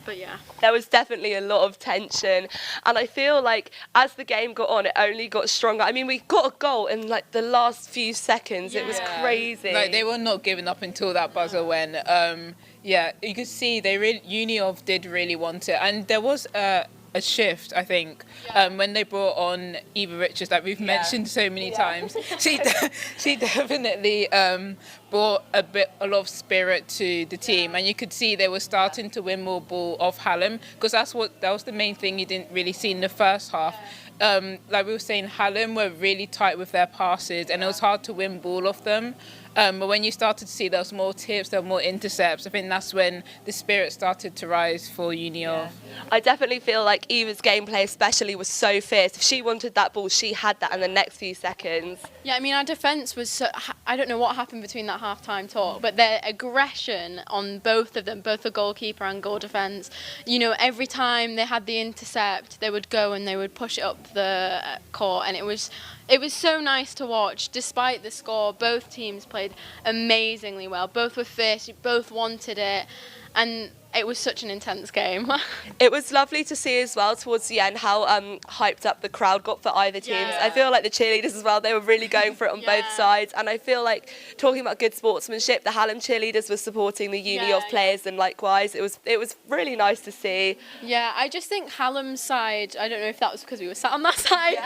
But yeah, there was definitely a lot of tension, and I feel like as the game got on, it only got stronger. I mean, we got a goal in like the last few seconds. It was crazy. Like they were not giving up until that buzzer went. You could see Uni of did really want it, and there was a shift, I think, when they brought on Eva Richards, that we've mentioned so many times. She definitely brought a lot of spirit to the team, and you could see they were starting to win more ball off Hallam, because that was the main thing you didn't really see in the first half. Like we were saying, Hallam were really tight with their passes, and it was hard to win ball off them. But when you started to see there was more tips, there were more intercepts, I think that's when the spirit started to rise for Uni of. I definitely feel like Eva's gameplay especially was so fierce. If she wanted that ball, she had that in the next few seconds. Yeah, I mean, our defence was so... I don't know what happened between that half-time talk, but their aggression on both of them, both the goalkeeper and goal defence, you know, every time they had the intercept, they would go and they would push it up the court, and it was so nice to watch. Despite the score, both teams played amazingly well. Both were fierce, both wanted it, and It was such an intense game. It was lovely to see as well towards the end how hyped up the crowd got for either teams. Yeah. I feel like the cheerleaders as well, they were really going for it on both sides. And I feel like, talking about good sportsmanship, the Hallam cheerleaders were supporting the uni of players, and likewise, it was really nice to see. Yeah, I just think Hallam's side, I don't know if that was because we were sat on that side,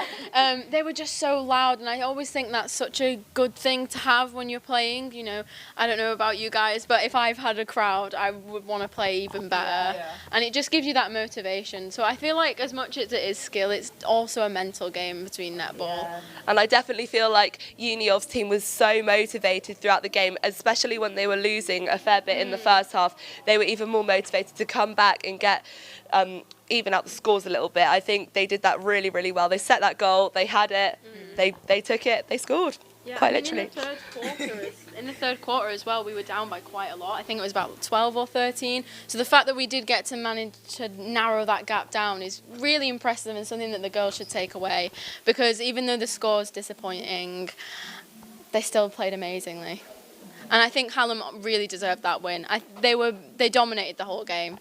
they were just so loud, and I always think that's such a good thing to have when you're playing. You know, I don't know about you guys, but if I've had a crowd, I would want to play even better, and it just gives you that motivation. So I feel like as much as it is skill, it's also a mental game between netball. And I definitely feel like Uni of's team was so motivated throughout the game, especially when they were losing a fair bit in the first half. They were even more motivated to come back and get even out the scores a little bit. I think they did that really, really well. They set that goal, they had it, they took it, they scored. Yeah, quite I mean, literally. In the third quarter as well, we were down by quite a lot. I think it was about 12 or 13. So the fact that we did get to manage to narrow that gap down is really impressive, and something that the girls should take away. Because even though the score's disappointing, they still played amazingly. And I think Hallam really deserved that win. They dominated the whole game.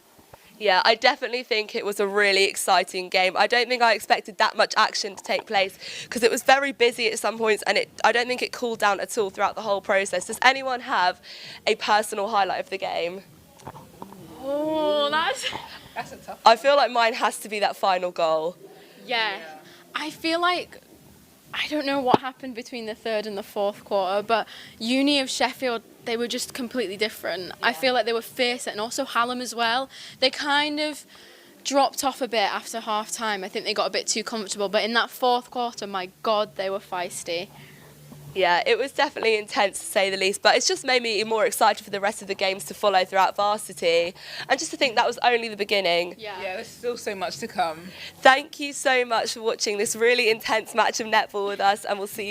Yeah, I definitely think it was a really exciting game. I don't think I expected that much action to take place, because it was very busy at some points, and I don't think it cooled down at all throughout the whole process. Does anyone have a personal highlight of the game? Oh, that's a tough one. I feel like mine has to be that final goal. Yeah. I feel like, I don't know what happened between the third and the fourth quarter, but Uni of Sheffield, they were just completely different. Yeah. I feel like they were fiercer, and also Hallam as well. They kind of dropped off a bit after half time. I think they got a bit too comfortable, but in that fourth quarter, my God, they were feisty. Yeah, it was definitely intense to say the least, but it's just made me more excited for the rest of the games to follow throughout Varsity. And just to think that was only the beginning. Yeah, there's still so much to come. Thank you so much for watching this really intense match of netball with us, and we'll see you